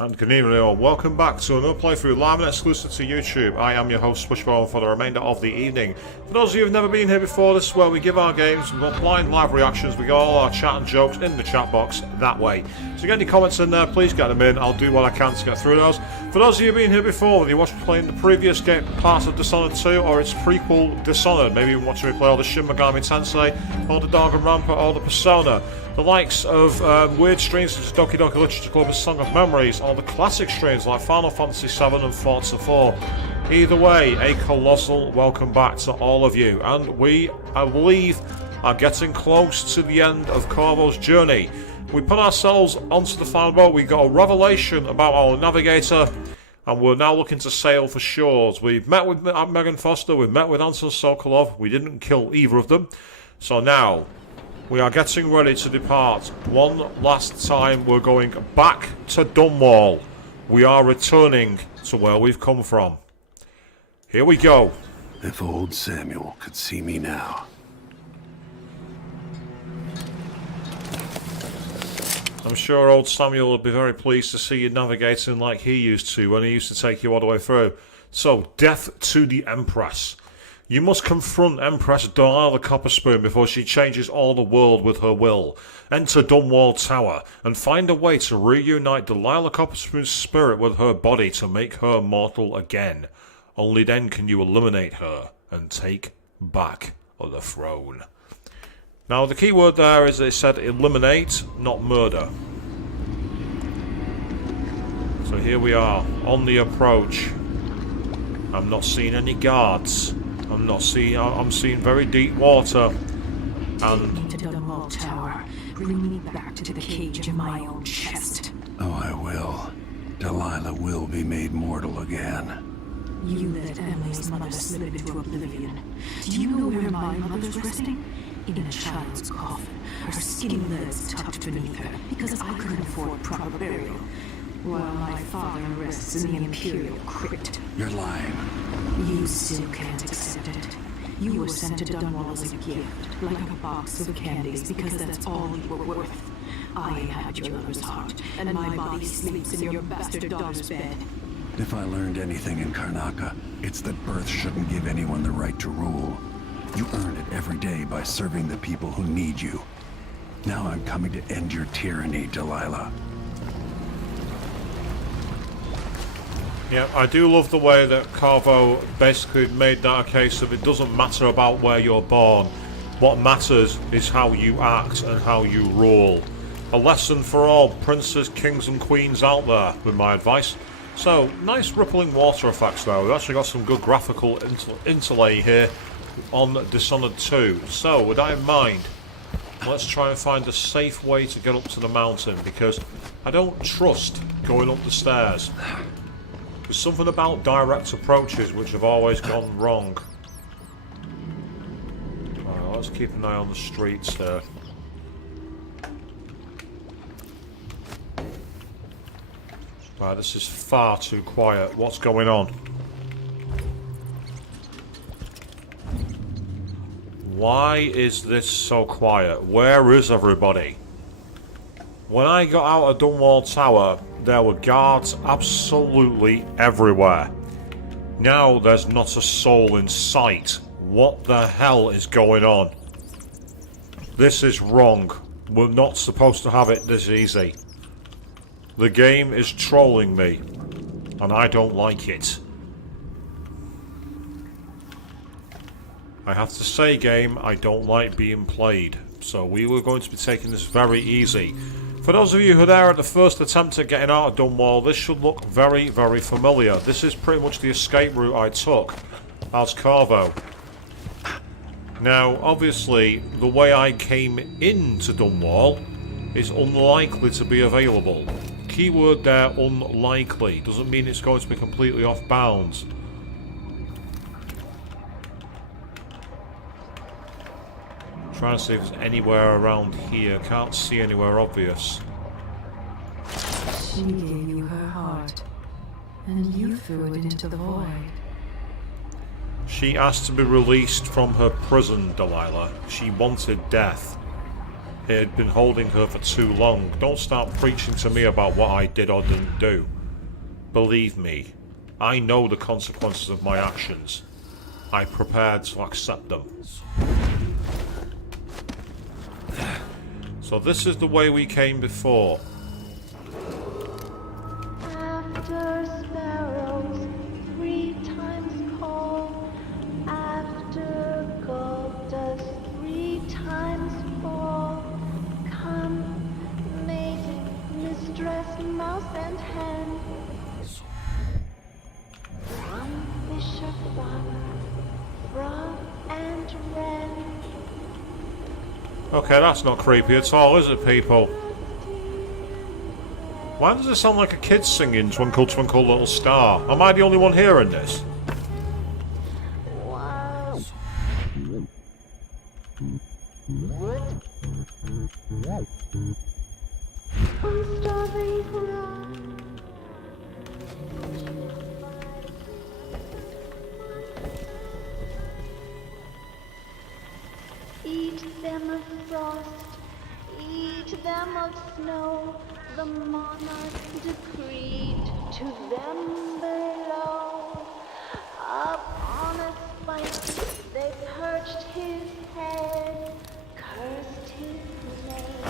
And good evening everyone, welcome back to another playthrough live and exclusive to YouTube. I am your host Swishbone for the remainder of the evening. For those of you who have never been here before, this is where we give our games, we've got blind live reactions, we got all our chat and jokes in the chat box that way. So get any comments in there, please get them in, I'll do what I can to get through those. For those of you who have been here before, whether you watched me playing the previous game, parts of Dishonored 2 or its prequel Dishonored, maybe you're watching me play all the Shin Megami Tensei, or the Danganronpa, or the Persona, the likes of weird streams such as Doki Doki Literature Club and Song of Memories, or the classic streams like Final Fantasy VII and Forza 4. Either way, a colossal welcome back to all of you, and we, I believe, are getting close to the end of Corvo's journey. We put ourselves onto the final boat, we got a revelation about our navigator, and we're now looking to sail for shores. We've met with Megan Foster, we've met with Anton Sokolov, we didn't kill either of them, so now we are getting ready to depart. One last time, we're going back to Dunwall. We are returning to where we've come from. Here we go. If old Samuel could see me now. I'm sure old Samuel would be very pleased to see you navigating like he used to when he used to take you all the way through. So, death to the Empress. You must confront Empress Delilah Copperspoon before she changes all the world with her will. Enter Dunwall Tower and find a way to reunite Delilah Copperspoon's spirit with her body to make her mortal again. Only then can you eliminate her and take back the throne. Now the key word there is they said eliminate, not murder. So here we are on the approach. I'm not seeing any guards. I'm seeing very deep water, and to Dunwall Tower. Bring me back to the cage in my own chest. Oh, I will. Delilah will be made mortal again. You let Emily's mother slip into oblivion. Do you know where my mother's resting? In a child's coffin, her skinny legs tucked beneath her, because I couldn't afford proper burial. While my father rests in the Imperial crypt. You're lying. You still can't accept it. You were sent to Dunwall as a gift, like a box of candies, because that's all you were worth. I had your lover's heart, and my body sleeps in your bastard daughter's bed. If I learned anything in Karnaca, it's that birth shouldn't give anyone the right to rule. You earn it every day by serving the people who need you. Now I'm coming to end your tyranny, Delilah. yeah, I do love the way that Corvo basically made that a case of it doesn't matter about where you're born. What matters is how you act and how you rule. A lesson for all princes, kings and queens out there, with my advice. So, nice rippling water effects though. We've actually got some good graphical interlay here on Dishonored 2. So, with that in mind, let's try and find a safe way to get up to the mountain, because I don't trust going up the stairs. There's something about direct approaches which have always gone wrong. Alright, let's keep an eye on the streets here. Right, this is far too quiet. What's going on? Why is this so quiet? Where is everybody? When I got out of Dunwall Tower, there were guards absolutely everywhere. Now there's not a soul in sight. What the hell is going on? This is wrong. We're not supposed to have it this easy. The game is trolling me, and I don't like it. I have to say, game, I don't like being played, so we were going to be taking this very easy. For those of you who are there at the first attempt at getting out of Dunwall, this should look very, very familiar. This is pretty much the escape route I took as Corvo. Now, obviously, the way I came into Dunwall is unlikely to be available. Keyword there, unlikely. Doesn't mean it's going to be completely off bounds. Trying to see if there's anywhere around here. Can't see anywhere obvious. She gave you her heart, and you threw it into the void. She asked to be released from her prison, Delilah. She wanted death. it had been holding her for too long. Don't start preaching to me about what I did or didn't do. Believe me, I know the consequences of my actions. I'm prepared to accept them. So this is the way we came before. After sparrows 3 times call, after gold dust 3 times fall, come, maiden, mistress, mouse and hen, from bishop, robber, frog and wren. Okay, that's not creepy at all, is it, people? Why does it sound like a kid singing Twinkle Twinkle Little Star? Am I the only one hearing this? Wow. On starving ground. Eat them of frost, eat them of snow, the monarch decreed to them below. Up on a spike they perched his head, cursed his name,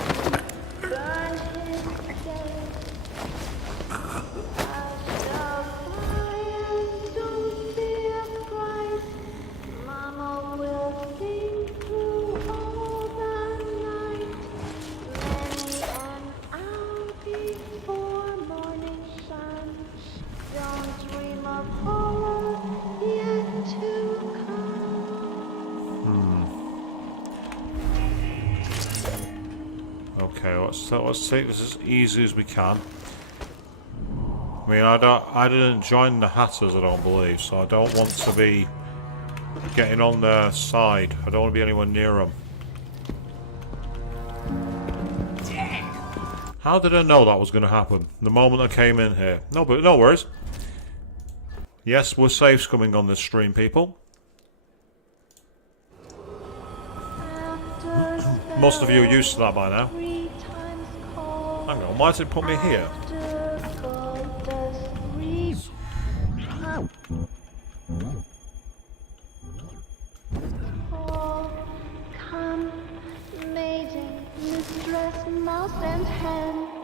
burned his dead. Don't fear Christ, Mama will sing through all the night. Many an hour before morning sun. Don't dream of horror yet to come. Okay, let's take this as easy as we can. I mean, I didn't join the Hatters, I don't believe, so I don't want to be getting on their side. I don't want to be anywhere near them. How did I know that was going to happen? The moment I came in here. No, but no worries. Yes, we're safe coming on this stream, people. Most of you are used to that by now. Hang on, why did it put me here?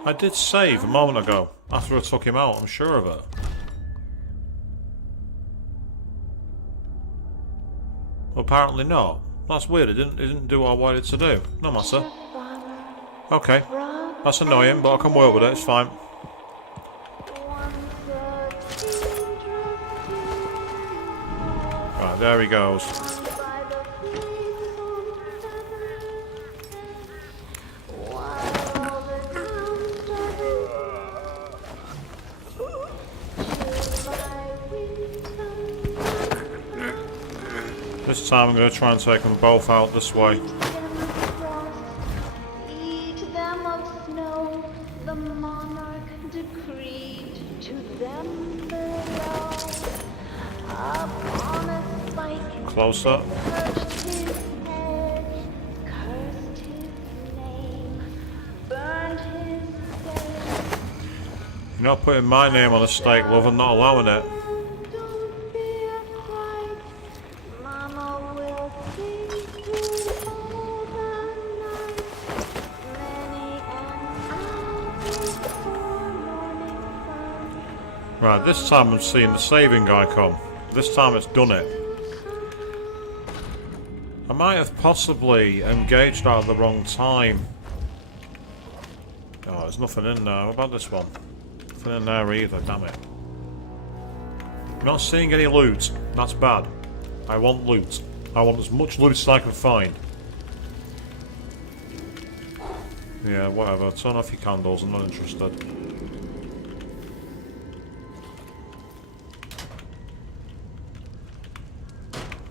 I did save a moment ago, after I took him out, I'm sure of it. Well, apparently not. That's weird, it didn't do what I wanted to do. No matter. Okay. That's annoying, but I can work with it, it's fine. Right, there he goes. This time I'm going to try and take them both out this way. Eat them of snow, the monarch decreed to them below. Up on a spike, Closer. perched his head, cursed his name, burned his dead. You're not putting my name on a stake, love, and not allowing it. Don't fear Christ, Mama will sing through all the night. Many an hour before morning sun. Right, this time I'm seeing the saving guy come. This time it's done it. I might have possibly engaged out at the wrong time. Oh, there's nothing in there. What about this one? Nothing in there either, damn it. Not seeing any loot. That's bad. I want loot. I want as much loot as I can find. Yeah, whatever. Turn off your candles. I'm not interested.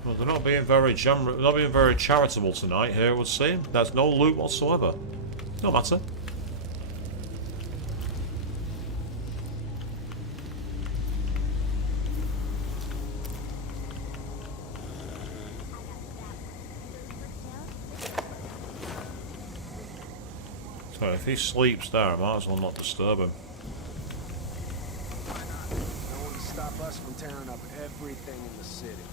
Well, they're not being very charitable tonight. Here it would seem. There's no loot whatsoever. No matter. So if he sleeps there, I might as well not disturb him. No one to stop us from tearing up everything in the city.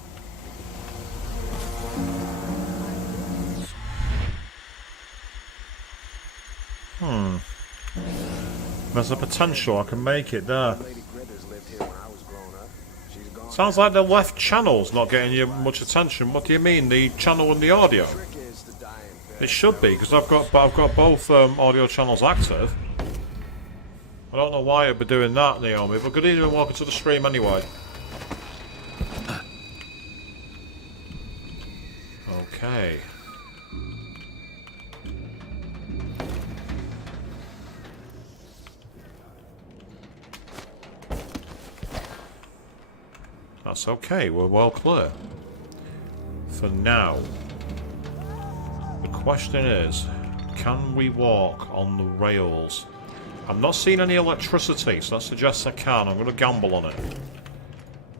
There's a potential I can make it there. Lady Grithers lived here when I was growing up. She's gone. Sounds like the left channel's not getting you much attention. What do you mean, the channel and the audio? Trick is to die in bed. It should be, because I've got both audio channels active. I don't know why it'd be doing that, Naomi, but good evening and welcome to the stream anyway. Okay. That's okay, we're well clear. For now. The question is, can we walk on the rails? I'm not seeing any electricity, so that suggests I can. I'm going to gamble on it.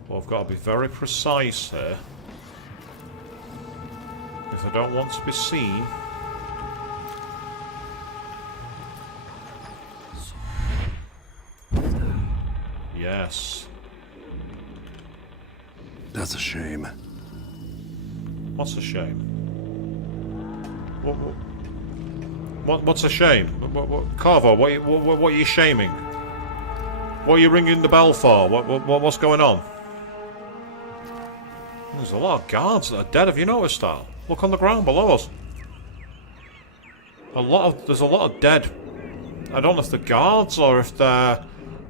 But I've got to be very precise here. If I don't want to be seen. Yes. That's a shame. What's a shame? What's a shame? Corvo, what are you shaming? What are you ringing the bell for? What's going on? There's a lot of guards that are dead. Have you noticed that? Look on the ground below us. There's a lot of dead. I don't know if they're guards or if they're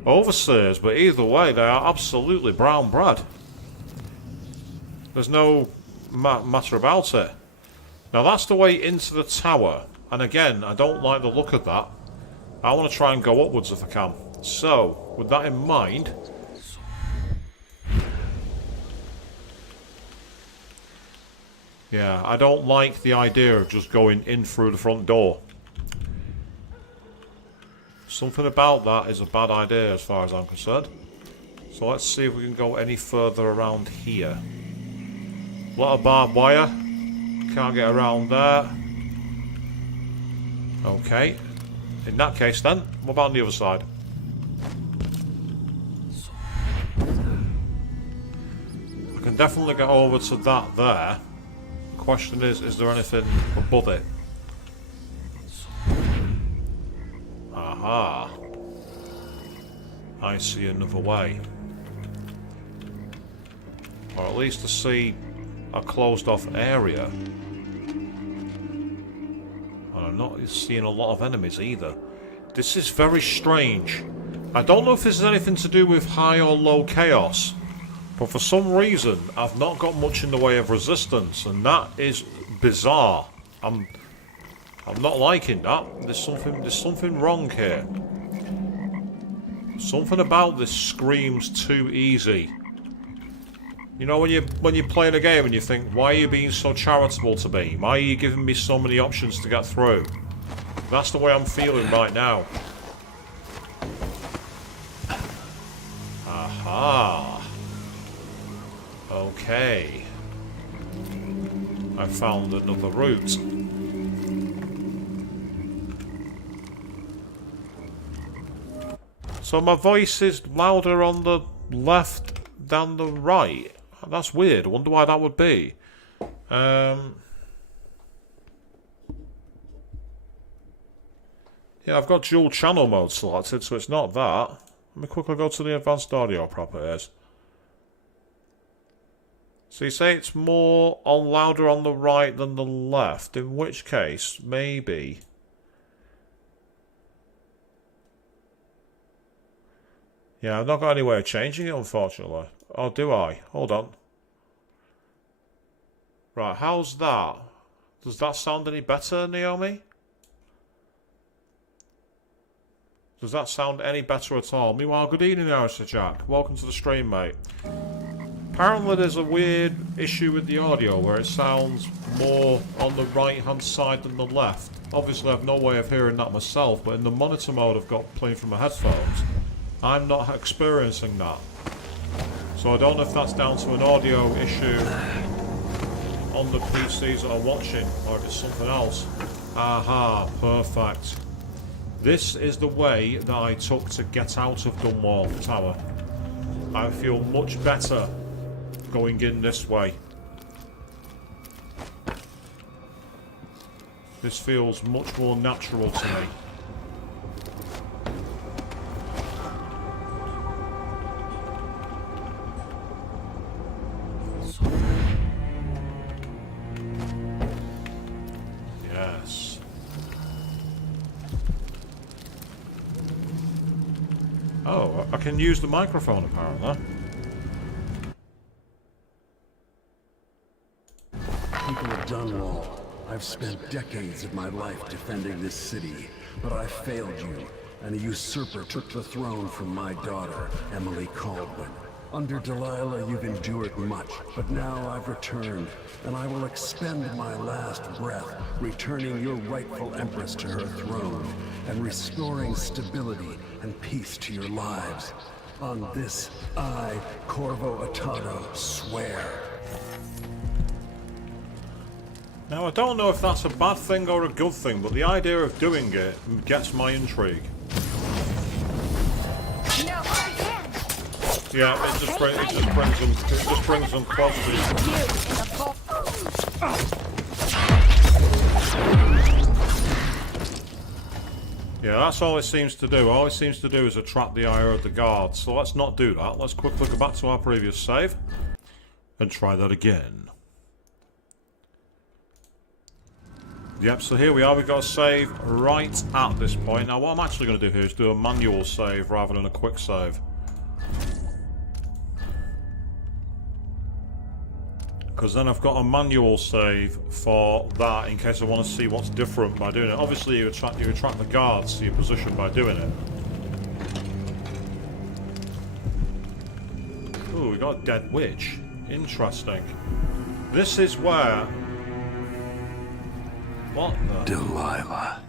overseers, but either way, they are absolutely brown bread. There's no matter about it. Now that's the way into the tower. And again, I don't like the look of that. I want to try and go upwards if I can. So, with that in mind... Yeah, I don't like the idea of just going in through the front door. Something about that is a bad idea as far as I'm concerned. So let's see if we can go any further around here. A lot of barbed wire. Can't get around there. Okay. In that case then, what about on the other side? I can definitely get over to that there. The question is there anything above it? Aha. I see another way. Or at least to see a closed off area. And I'm not seeing a lot of enemies either. This is very strange. I don't know if this has anything to do with high or low chaos, but for some reason I've not got much in the way of resistance, and that is bizarre. I'm not liking that. There's something wrong here. Something about this screams too easy. You know, when you're playing a game and you think, why are you being so charitable to me? Why are you giving me so many options to get through? That's the way I'm feeling right now. Aha. Okay. I found another route. So my voice is louder on the left than the right. That's weird. I wonder why that would be. Yeah, I've got dual channel mode selected, so it's not that. Let me quickly go to the advanced audio properties. So you say it's more louder on the right than the left, in which case, maybe... Yeah, I've not got any way of changing it, unfortunately. Oh, do I? Hold on. Right, how's that? Does that sound any better, Naomi? Does that sound any better at all? Meanwhile, good evening, Alistair Jack. Welcome to the stream, mate. Apparently there's a weird issue with the audio where it sounds more on the right-hand side than the left. Obviously, I've no way of hearing that myself, but in the monitor mode I've got playing from my headphones, I'm not experiencing that. So I don't know if that's down to an audio issue on the PCs that are watching, or if it's something else. Aha, perfect. This is the way that I took to get out of Dunwall Tower. I feel much better going in this way. This feels much more natural to me. Yes. Oh, I can use the microphone apparently. People of Dunwall, I've spent decades of my life defending this city, but I failed you, and a usurper took the throne from my daughter, Emily Caldwin. Under Delilah, you've endured much, but now I've returned, and I will expend my last breath, returning your rightful empress to her throne, and restoring stability and peace to your lives. On this, I, Corvo Atado, swear. Now, I don't know if that's a bad thing or a good thing, but the idea of doing it gets my intrigue. No, again. Yeah, it just brings them close to you. Yeah, that's all it seems to do. All it seems to do is attract the ire of the guards. So let's not do that. Let's quickly go back to our previous save and try that again. Yep, so here we are. We've got a save right at this point. Now, what I'm actually going to do here is do a manual save rather than a quick save. Because then I've got a manual save for that in case I want to see what's different by doing it. Obviously, you attract the guards to your position by doing it. Ooh, we got a dead witch. Interesting. This is where... What the... Delilah.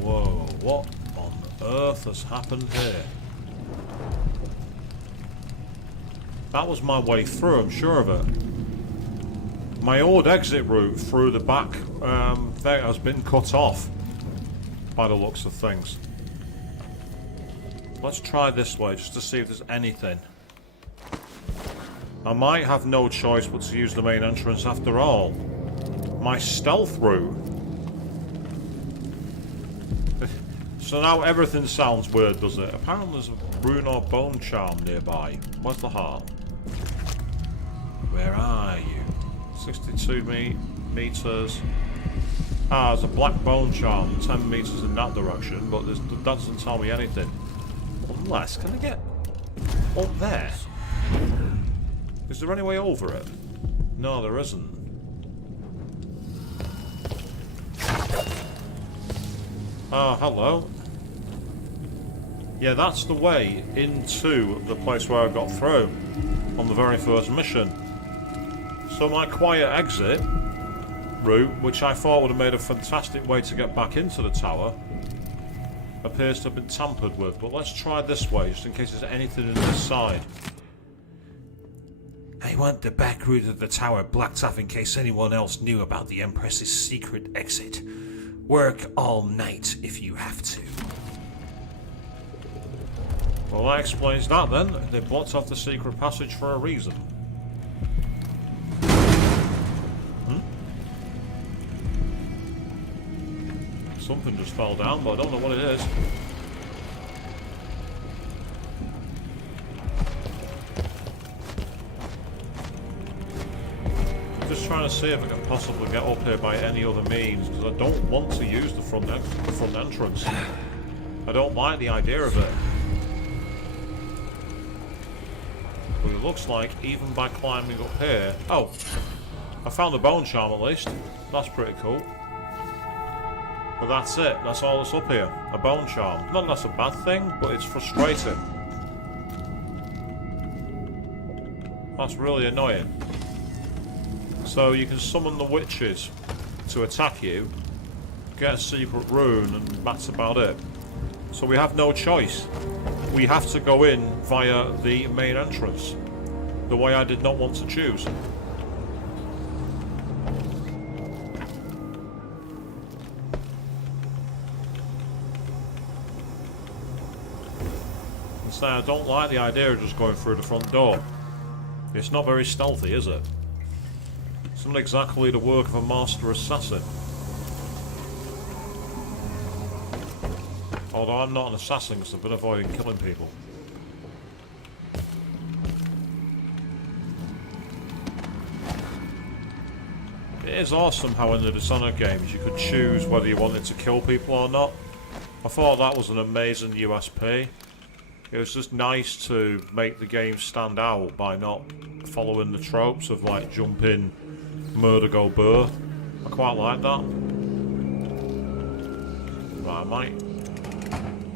Whoa, what on earth has happened here? That was my way through, I'm sure of it. My old exit route through the back thing has been cut off by the looks of things. Let's try this way just to see if there's anything. I might have no choice but to use the main entrance after all. My stealth route. So now everything sounds weird, does it? Apparently there's a rune or bone charm nearby. Where's the heart? Where are you? 62 meters. Ah, there's a black bone charm 10 meters in that direction, but that doesn't tell me anything. Unless, can I get up there? Is there any way over it? No, there isn't. Ah, hello. Yeah, that's the way into the place where I got through on the very first mission. So my quiet exit route, which I thought would have made a fantastic way to get back into the tower, appears to have been tampered with. But let's try this way, just in case there's anything in this side. I want the back route of the tower blocked off in case anyone else knew about the Empress's secret exit. Work all night if you have to. Well, that explains that then. They blocked off the secret passage for a reason. Something just fell down, but I don't know what it is. I'm just trying to see if I can possibly get up here by any other means, because I don't want to use the front entrance. I don't like the idea of it. But it looks like even by climbing up here... Oh! I found the bone charm at least. That's pretty cool. But that's it. That's all that's up here. A bone charm. Not that that's a bad thing, but it's frustrating. That's really annoying. So you can summon the witches to attack you, get a secret rune, and that's about it. So we have no choice. We have to go in via the main entrance, the way I did not want to choose. say I don't like the idea of just going through the front door. It's not very stealthy, is it? It's not exactly the work of a master assassin. Although I'm not an assassin because I've been avoiding killing people. It is awesome how in the Dishonored games you could choose whether you wanted to kill people or not. I thought that was an amazing USP. It was just nice to make the game stand out by not following the tropes of like jump in, murder, go burr. I quite like that. Right, I might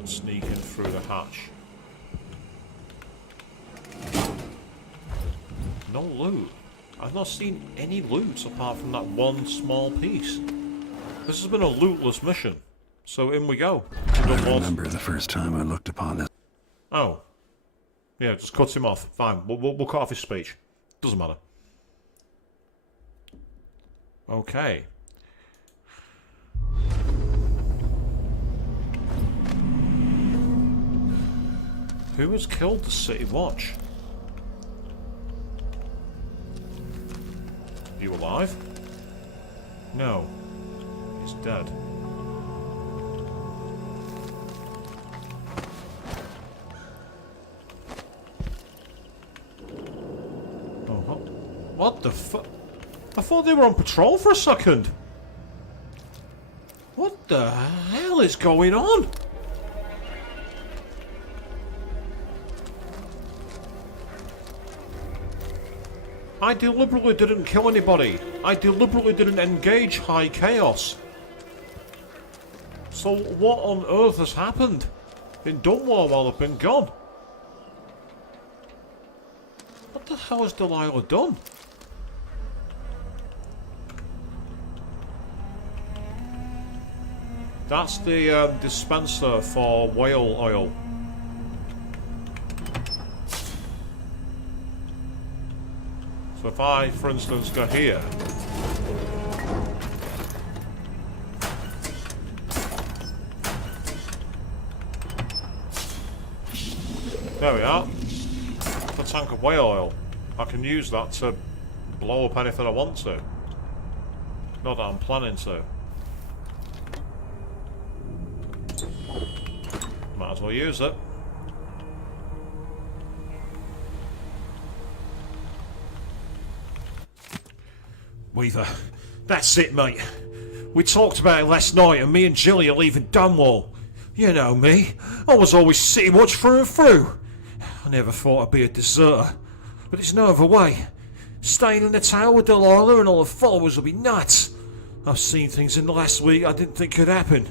sneak in through the hatch. No loot. I've not seen any loot apart from that one small piece. This has been a lootless mission. So in we go. I remember the first time I looked upon this. Oh. Yeah, just cut him off. Fine. We'll cut off his speech. Doesn't matter. Okay. Who has killed the City Watch? Are you alive? No. He's dead. Oh, what the fuck? I thought they were on patrol for a second. What the hell is going on? I deliberately didn't kill anybody. I deliberately didn't engage high chaos. So what on earth has happened in Dunwall while I've been gone? What the hell has Delilah done? That's the dispenser for whale oil. So if I, for instance, go here, there we are. A tank of whale oil. I can use that to blow up anything I want to. Not that I'm planning to. Might as well use it. Weaver, that's it, mate. We talked about it last night, and me and Jilly are leaving Dunwall. You know me. I was always City Watch through and through. I never thought I'd be a deserter, but there's no other way. Staying in the tower with Delilah and all her followers will be nuts. I've seen things in the last week I didn't think could happen.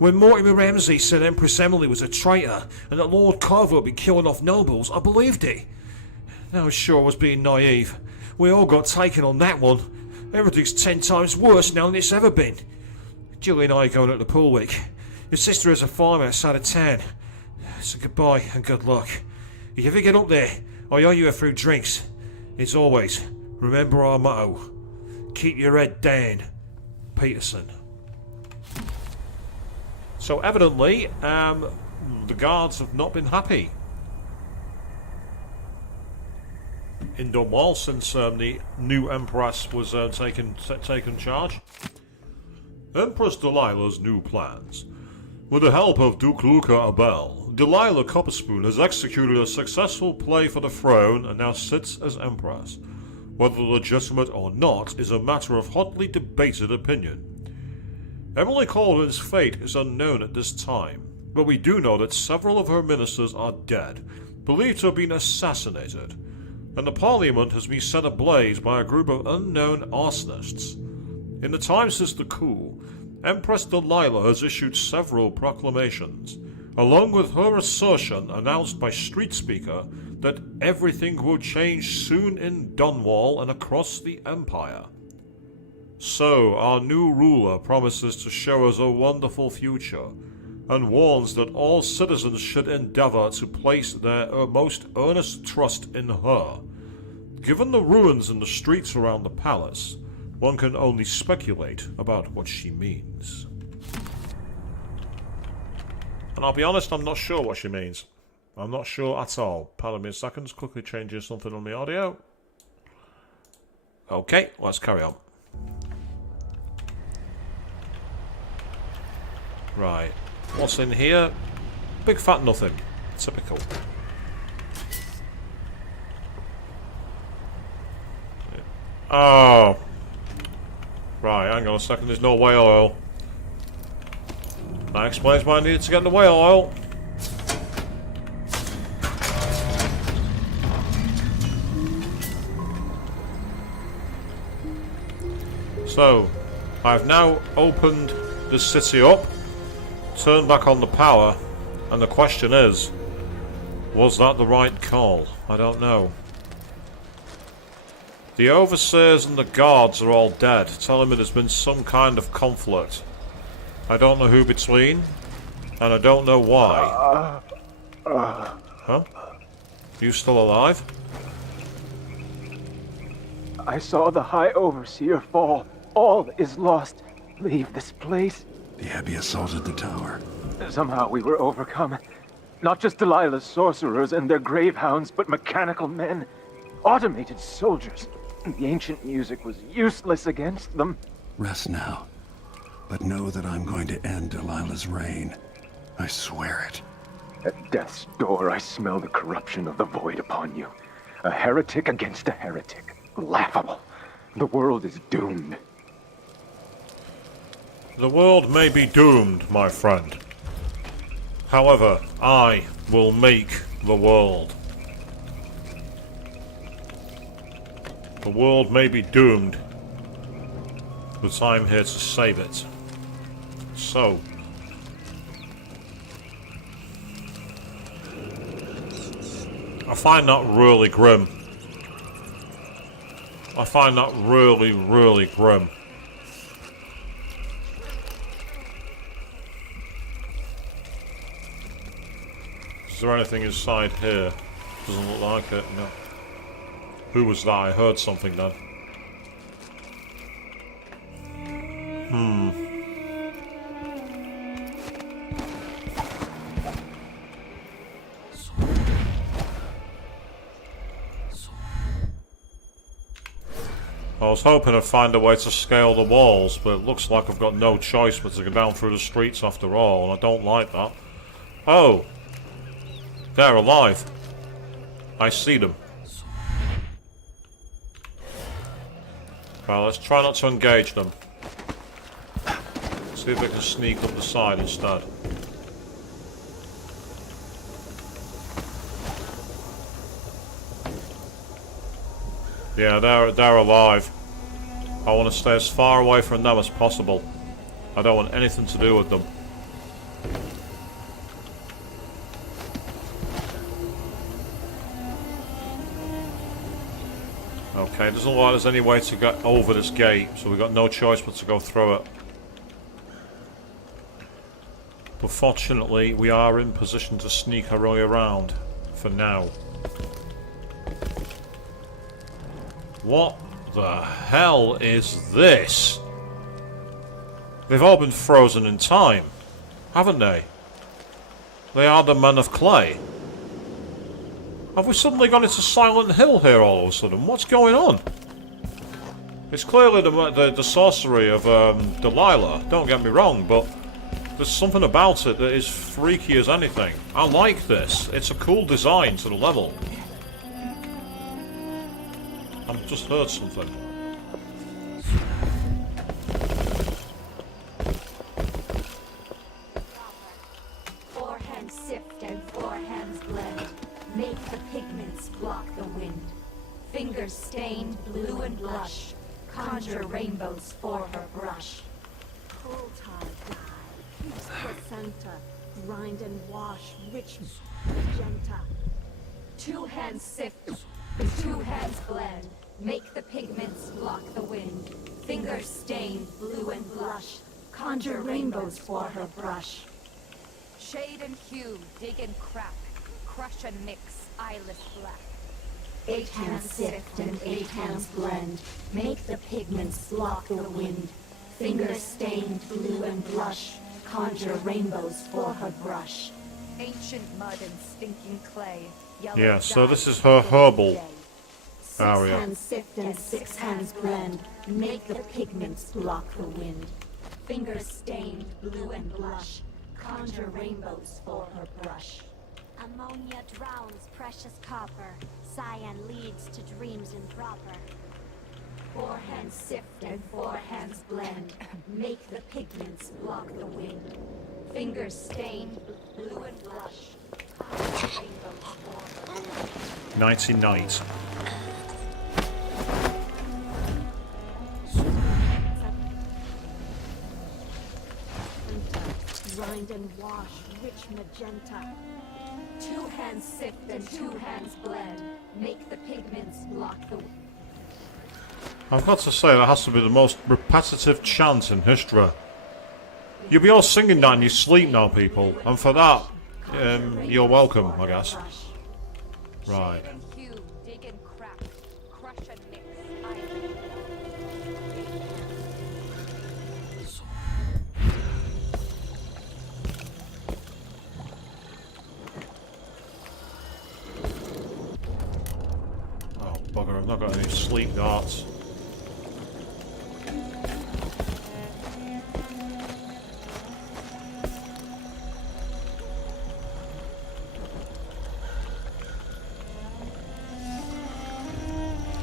When Mortimer Ramsay said Empress Emily was a traitor and that Lord Corvo would be killing off nobles, I believed it. I was sure I was being naive. We all got taken on that one. Everything's 10 times worse now than it's ever been. Julie and I are going up to Poolwick. Your sister has a farm outside of town. So goodbye and good luck. If you ever get up there, I owe you a few drinks. As always, remember our motto. Keep your head down. Peterson. So evidently, the guards have not been happy in Dunwall since the new Empress was taken charge. Empress Delilah's new plans. With the help of Duke Luca Abel, Delilah Copperspoon has executed a successful play for the throne and now sits as Empress. Whether legitimate or not is a matter of hotly debated opinion. Emily Colvin's fate is unknown at this time, but we do know that several of her ministers are dead, believed to have been assassinated, and the Parliament has been set ablaze by a group of unknown arsonists. In the time since the coup, Empress Delilah has issued several proclamations, along with her assertion announced by Street Speaker that everything will change soon in Dunwall and across the Empire. So, our new ruler promises to show us a wonderful future, and warns that all citizens should endeavour to place their most earnest trust in her. Given the ruins in the streets around the palace, one can only speculate about what she means. And I'll be honest, I'm not sure what she means. I'm not sure at all. Pardon me a second, just quickly changing something on the audio. Okay, let's carry on. Right, what's in here? Big fat nothing. Typical. Oh. Right, hang on a second, there's no whale oil. That explains why I needed to get the whale oil. So, I've now opened this city up, turned back on the power, and the question is, was that the right call? I don't know. The overseers and the guards are all dead, telling me there's been some kind of conflict. I don't know who between, and I don't know why. Huh? You still alive? I saw the High Overseer fall. All is lost. Leave this place. The Abbey assaulted the tower. Somehow we were overcome. Not just Delilah's sorcerers and their gravehounds, but mechanical men. Automated soldiers. The ancient music was useless against them. Rest now. But know that I'm going to end Delilah's reign. I swear it. At death's door, I smell the corruption of the void upon you. A heretic against a heretic. Laughable. The world is doomed. The world may be doomed, my friend. However, I will make the world. The world may be doomed, but I'm here to save it. So, I find that really grim. I find that really, really grim. Is there anything inside here? Doesn't look like it, no. Who was that? I heard something then. I was hoping I'd find a way to scale the walls, but it looks like I've got no choice but to go down through the streets after all, and I don't like that. Oh! They're alive. I see them. Right, let's try not to engage them. See if I can sneak up the side instead. Yeah, they're alive. I want to stay as far away from them as possible. I don't want anything to do with them. Okay, it doesn't look like there's any way to get over this gate, so we've got no choice but to go through it. But fortunately, we are in position to sneak our way around, for now. What the hell is this? They've all been frozen in time, haven't they? They are the men of clay. Have we suddenly gone into Silent Hill here all of a sudden? What's going on? It's clearly the sorcery of Delilah, don't get me wrong, but there's something about it that is freaky as anything. I like this. It's a cool design to the level. I've just heard something. Four hands sift and four hands blend. Make the pigments block the wind. Fingers stained blue and blush. Conjure rainbows for her brush. Coal tar dye, fix placenta, grind and wash rich magenta. Two hands sift, two hands blend. Make the pigments block the wind. Fingers stained blue and blush. Conjure rainbows for her brush. Shade and hue, dig and crack. Crush and mix, eyeless black. 8 hands sift and 8 hands blend. Make the pigments block the wind. Fingers stained blue and blush. Conjure rainbows for her brush. Ancient mud and stinking clay. Yellow Yeah, so dye this is her herbal day. area. 6 hands sift and 6 hands blend. Make the pigments block the wind. Fingers stained blue and blush. Conjure rainbows for her brush. Ammonia drowns precious copper. Cyan leads to dreams improper. 4 hands sift and 4 hands blend. Make the pigments block the wind. Fingers stained blue and blush. Conjure rainbows for her brush. Nighty night. Grind and wash rich magenta. 2 hands sift and 2 hands blend. Make the pigments block the wind. I've got to say, that has to be the most repetitive chant in history. You'll be all singing that in your sleep now, people. And for that, you're welcome, I guess. Right. Shade and hue, dig and crack, crush and mix, iron. Oh, bugger, I've not got any sleep darts.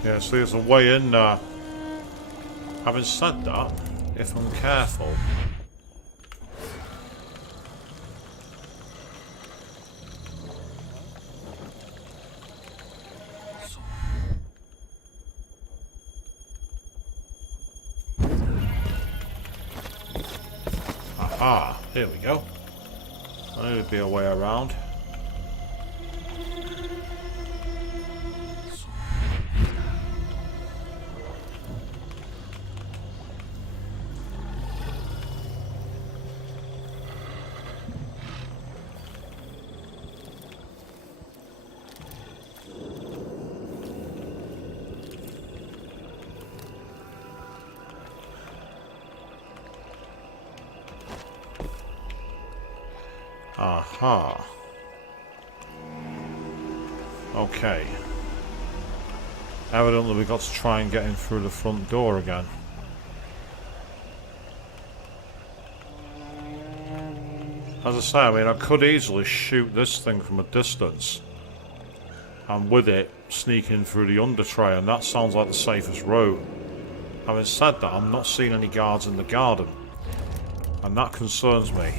Yeah, so there's a way in there. Having said that, if I'm careful... Aha, here we go. There'd be a way around. Aha. Okay. Evidently we got to try and get in through the front door again. As I say, I mean, I could easily shoot this thing from a distance. And with it, sneak in through the under tray, and that sounds like the safest route. Having said that, I'm not seeing any guards in the garden. And that concerns me.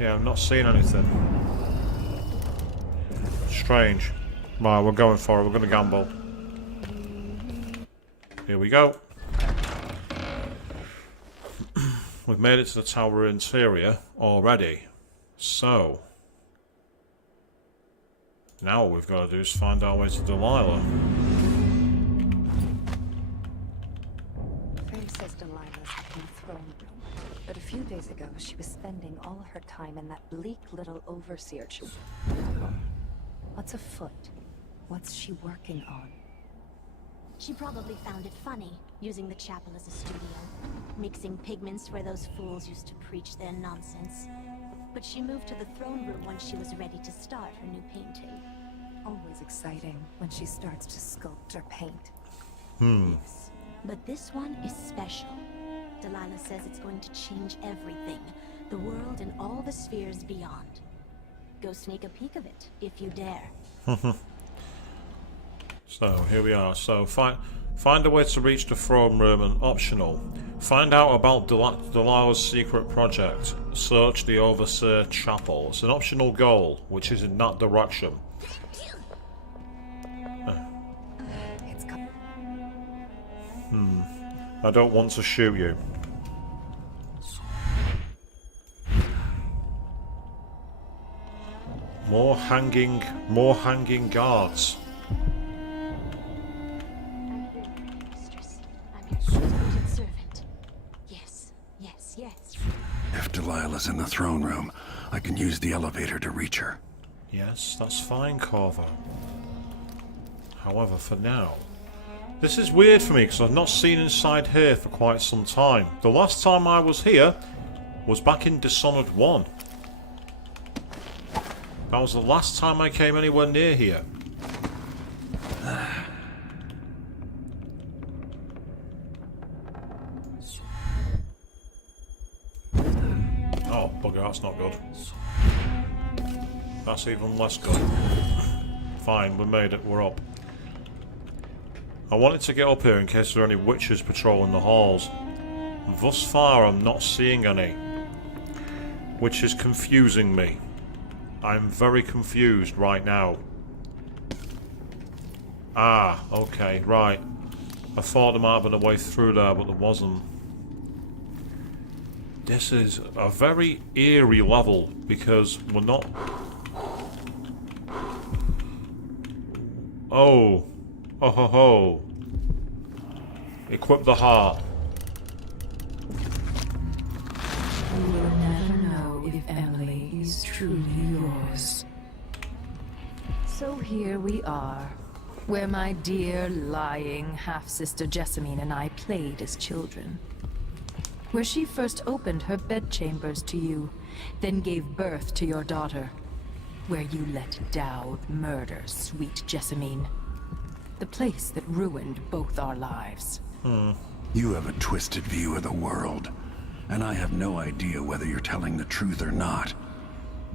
Yeah, I'm not seeing anything. Strange. Right, we're going for it. We're going to gamble. Here we go. We've made it to the tower interior already. So, now what we've got to do is find our way to Delilah. Faye says Delilah's in the throne room, but a few days ago she was spending all her time in that bleak little overseer chamber. What's afoot? What's she working on? She probably found it funny, using the chapel as a studio, mixing pigments where those fools used to preach their nonsense. But she moved to the throne room when she was ready to start her new painting. Always exciting when she starts to sculpt or paint. Yes. But this one is special. Delilah says it's going to change everything, the world and all the spheres beyond. Go sneak a peek of it, if you dare. So, here we are. So, find a way to reach the throne room and optional. Find out about Delilah's secret project. Search the Overseer Chapel. It's an optional goal, which is in that direction. It's I don't want to shoot you. More hanging guards. I'm here, mistress. I'm your devoted servant. Yes, yes, yes. If Delilah's in the throne room, I can use the elevator to reach her. Yes, that's fine, Corvo. However, for now... This is weird for me, because I've not seen inside here for quite some time. The last time I was here, was back in Dishonored 1. That was the last time I came anywhere near here. Oh, bugger, that's not good. That's even less good. Fine, we made it, we're up. I wanted to get up here in case there are any witches patrolling the halls. Thus far, I'm not seeing any, which is confusing me. I'm very confused right now. Ah, okay, right. I thought there might have been a way through there, but there wasn't. This is a very eerie level, because we're not... Oh. Oh ho ho. Equip the heart. You will never know if Emily is truly yours. So here we are, where my dear, lying half-sister Jessamine and I played as children. Where she first opened her bedchambers to you, then gave birth to your daughter. Where you let Dowd murder sweet Jessamine. The place that ruined both our lives. You have a twisted view of the world, and I have no idea whether you're telling the truth or not.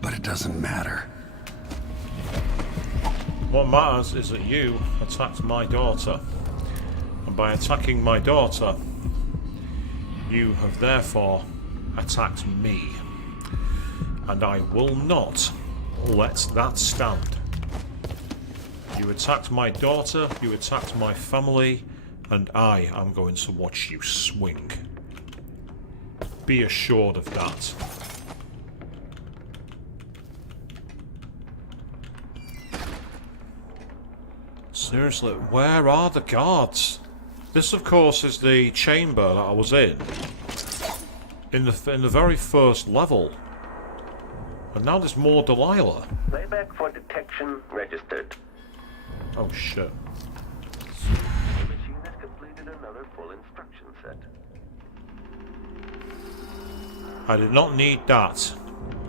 But it doesn't matter. What matters is that you attacked my daughter. And by attacking my daughter, you have therefore attacked me. And I will not let that stand. You attacked my daughter, you attacked my family, and I am going to watch you swing. Be assured of that. Seriously, where are the guards? This, of course, is the chamber that I was in the very first level. And now there's more Delilah. Playback for detection registered. Oh shit. The machine has completed another full instruction set. I did not need that.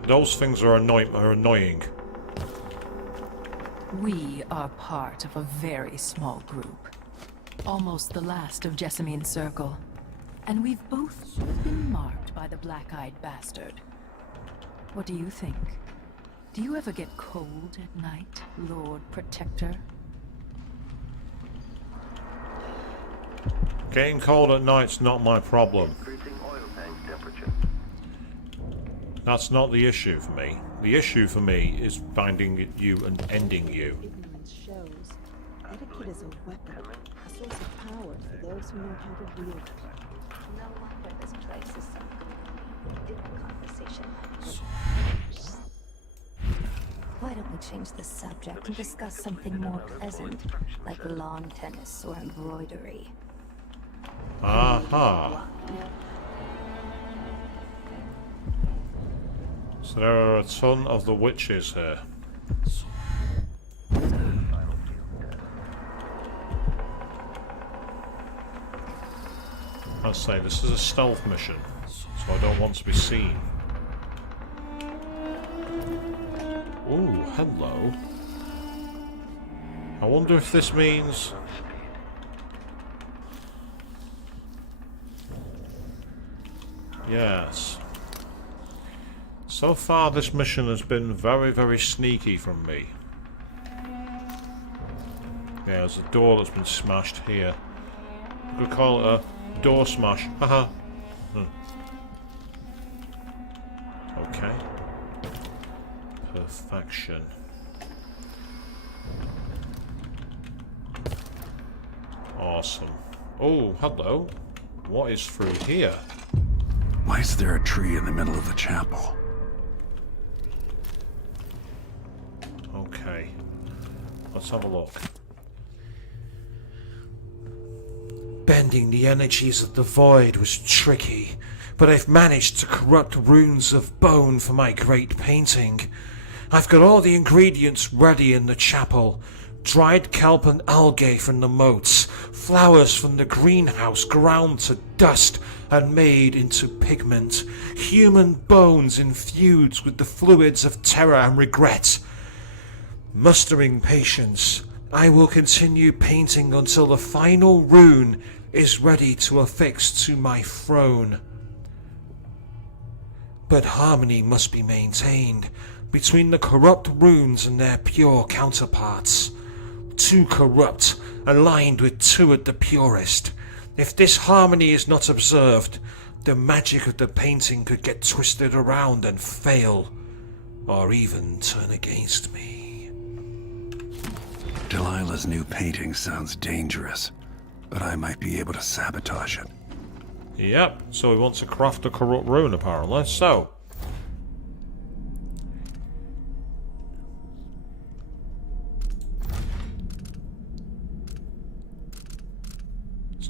Those things are annoying. We are part of a very small group. Almost the last of Jessamine's circle. And we've both been marked by the black-eyed bastard. What do you think? Do you ever get cold at night, Lord Protector? Getting cold at night's not my problem. Increasing oil tank temperature. That's not the issue for me. The issue for me is finding you and ending you. Ignorance shows. Etiquette is a weapon, a source of power for those who know how to wield it. No wonder this place is so deep conversation. Why don't we change the subject and discuss something more pleasant, like lawn tennis or embroidery? Aha. So there are a ton of the witches here. I'll say this is a stealth mission, so I don't want to be seen. Ooh, hello. I wonder if this means... Yes. So far this mission has been very, very sneaky from me. Yeah, there's a door that's been smashed here. We could call it a door smash. Haha. Okay. Perfection. Awesome. Oh, hello. What is through here? Why is there a tree in the middle of the chapel? Okay. Let's have a look. Bending the energies of the void was tricky, but I've managed to corrupt runes of bone for my great painting. I've got all the ingredients ready in the chapel. Dried kelp and algae from the moats, flowers from the greenhouse ground to dust and made into pigment, human bones infused with the fluids of terror and regret. Mustering patience, I will continue painting until the final rune is ready to affix to my throne. But harmony must be maintained between the corrupt runes and their pure counterparts. Too corrupt, aligned with two of the purest. If this harmony is not observed, the magic of the painting could get twisted around and fail, or even turn against me. Delilah's new painting sounds dangerous, but I might be able to sabotage it. Yep, so we want to craft a corrupt rune apparently, so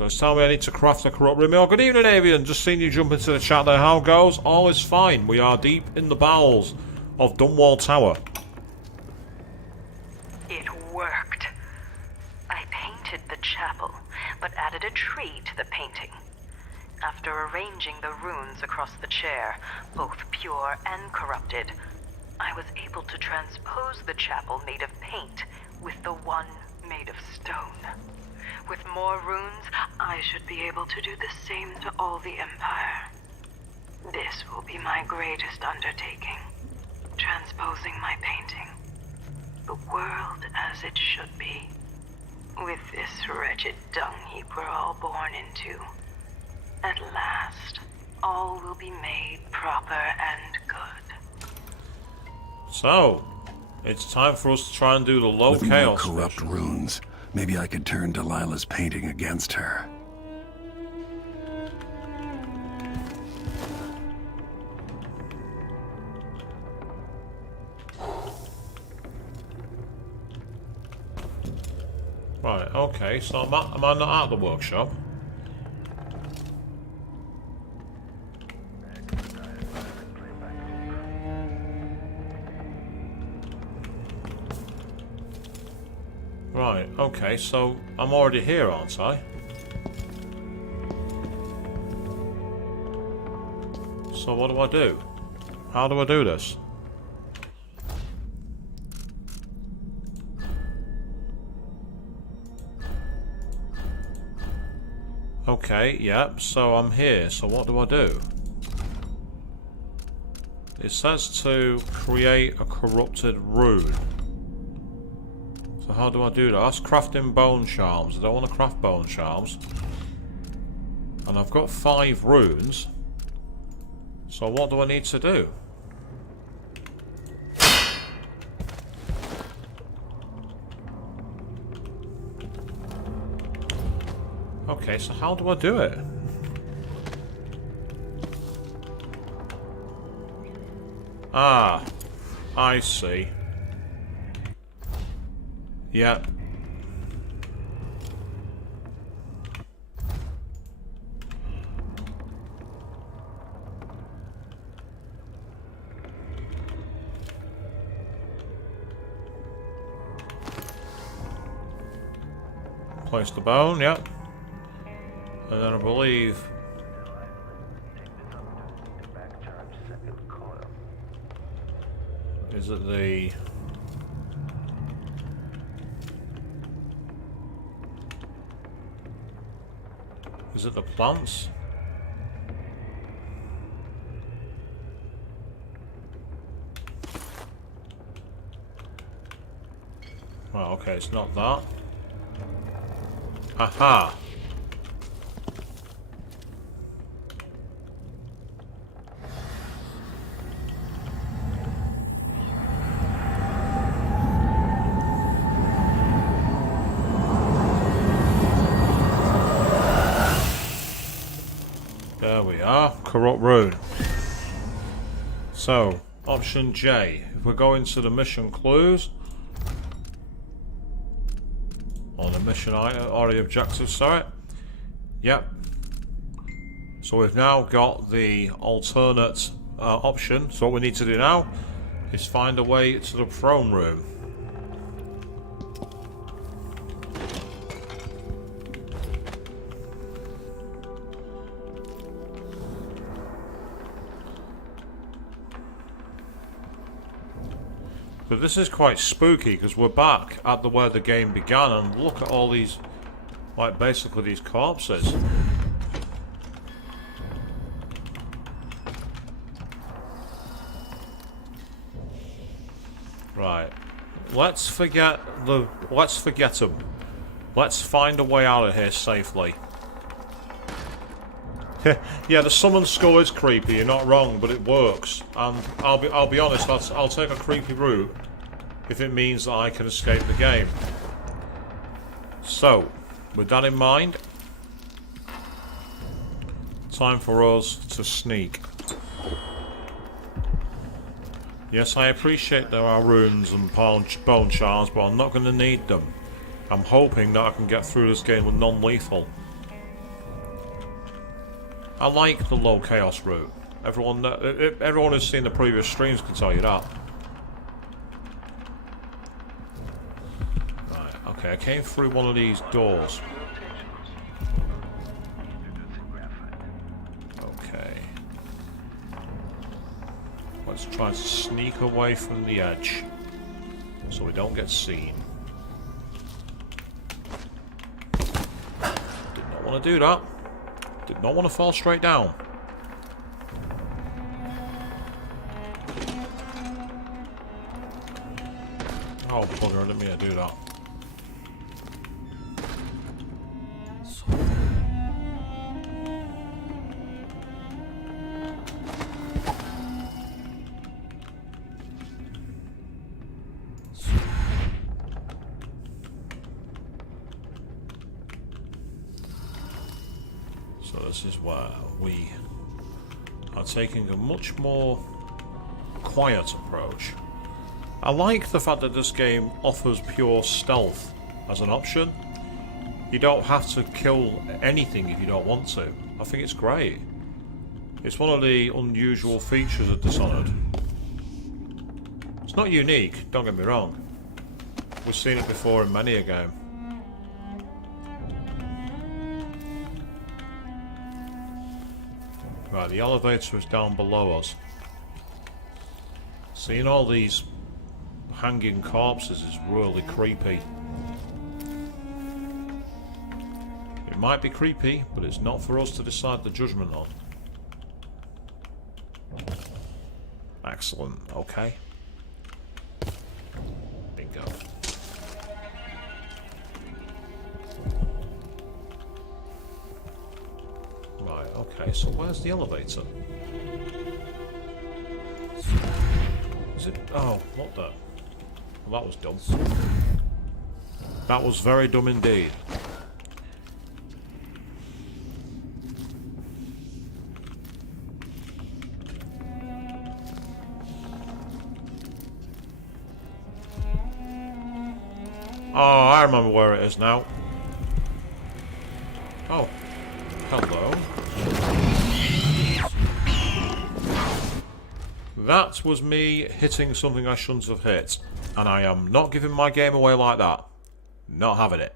it's telling me I need to craft a corrupt rune. Oh, good evening, Avian. Just seen you jump into the chat there. How goes? All is fine. We are deep in the bowels of Dunwall Tower. It worked. I painted the chapel, but added a tree to the painting. After arranging the runes across the chair, both pure and corrupted, I was able to transpose the chapel made of paint with the one made of stone. With more runes, I should be able to do the same to all the Empire. This will be my greatest undertaking, transposing my painting. The world as it should be. With this wretched dung heap we're all born into. At last, all will be made proper and good. So, it's time for us to try and do the low With chaos more corrupt mission. runes, maybe I could turn Delilah's painting against her. Right, okay, so am I not at the workshop? Right, okay, so I'm already here, aren't I? So what do I do? How do I do this? Okay, yep, so I'm here, so what do I do? It says to create a corrupted rune. So how do I do that? That's crafting bone charms. I don't want to craft bone charms. And I've got 5 runes. So what do I need to do? Okay, so how do I do it? Ah, I see. Yep. Place the bone, yep. And then I believe is it the plants? Well, okay, it's not that. Aha! There we are, corrupt rune. So, option J. If we're going to the mission clues, or the mission item, or the objectives, sorry. Yep. So we've now got the alternate option. So what we need to do now is find a way to the throne room. But this is quite spooky because we're back at where the game began, and look at all these, like basically these corpses. Right. Let's forget them. Let's find a way out of here safely. Yeah, the summon skull is creepy, you're not wrong, but it works. And I'll be honest, I'll take a creepy route if it means that I can escape the game. So, with that in mind, time for us to sneak. Yes, I appreciate there are runes and bone charms, but I'm not going to need them. I'm hoping that I can get through this game with non-lethal. I like the low chaos route. Everyone who's seen the previous streams can tell you that. Right, okay, I came through one of these doors. Okay. Let's try to sneak away from the edge so we don't get seen. Did not want to do that. Did not want to fall straight down. Oh bugger, I didn't mean to do that. So this is where we are taking a much more quiet approach. I like the fact that this game offers pure stealth as an option. You don't have to kill anything if you don't want to. I think it's great. It's one of the unusual features of Dishonored. It's not unique, don't get me wrong. We've seen it before in many a game. Right, the elevator is down below us. Seeing all these hanging corpses is really creepy. It might be creepy, but it's not for us to decide the judgment on. Excellent, okay. Bingo. Right, okay, so where's the elevator? Is it? Oh, what the? Well, that was dumb. That was very dumb indeed. Oh, I remember where it is now. Oh, hello. That was me hitting something I shouldn't have hit. And I am not giving my game away like that. Not having it.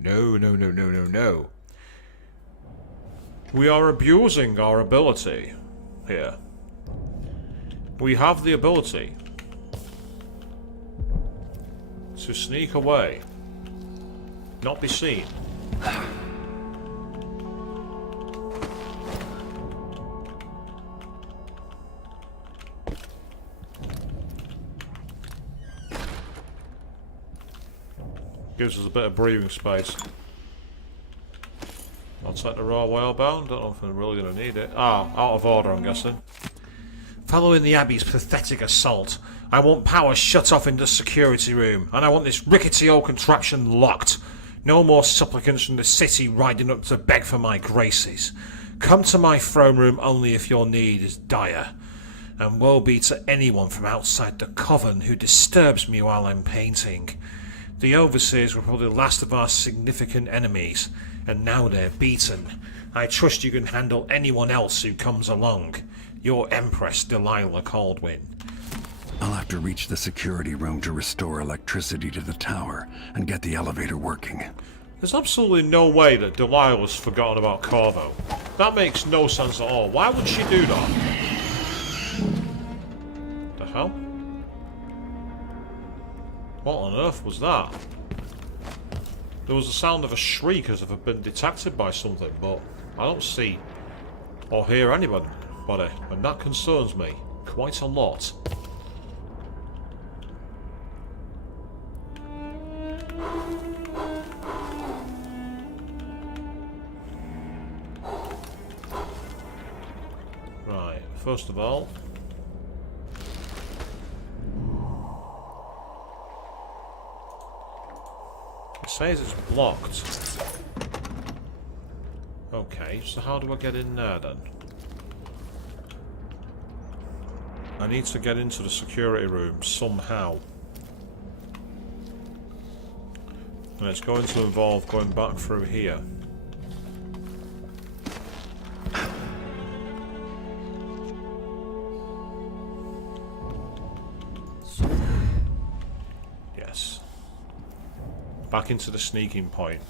No, no, no, no, no, no. We are abusing our ability here. We have the ability to sneak away, not be seen. Gives us a bit of breathing space. I'll take the raw whalebone. Don't know if I'm really going to need it. Ah, out of order, I'm guessing. Following the Abbey's pathetic assault, I want power shut off in the security room, and I want this rickety old contraption locked. No more supplicants from the city riding up to beg for my graces. Come to my throne room only if your need is dire. And woe be to anyone from outside the coven who disturbs me while I'm painting. The overseers were probably the last of our significant enemies, and now they're beaten. I trust you can handle anyone else who comes along. Your Empress, Delilah Caldwin. I'll have to reach the security room to restore electricity to the tower and get the elevator working. There's absolutely no way that Delilah's forgotten about Corvo. That makes no sense at all. Why would she do that? The hell? What on earth was that? There was the sound of a shriek as if it had been detected by something, but I don't see or hear anybody, and that concerns me quite a lot. Right, first of all, it says it's blocked. Okay, so how do I get in there then? I need to get into the security room somehow. And it's going to involve going back through here. Yes. Back into the sneaking point.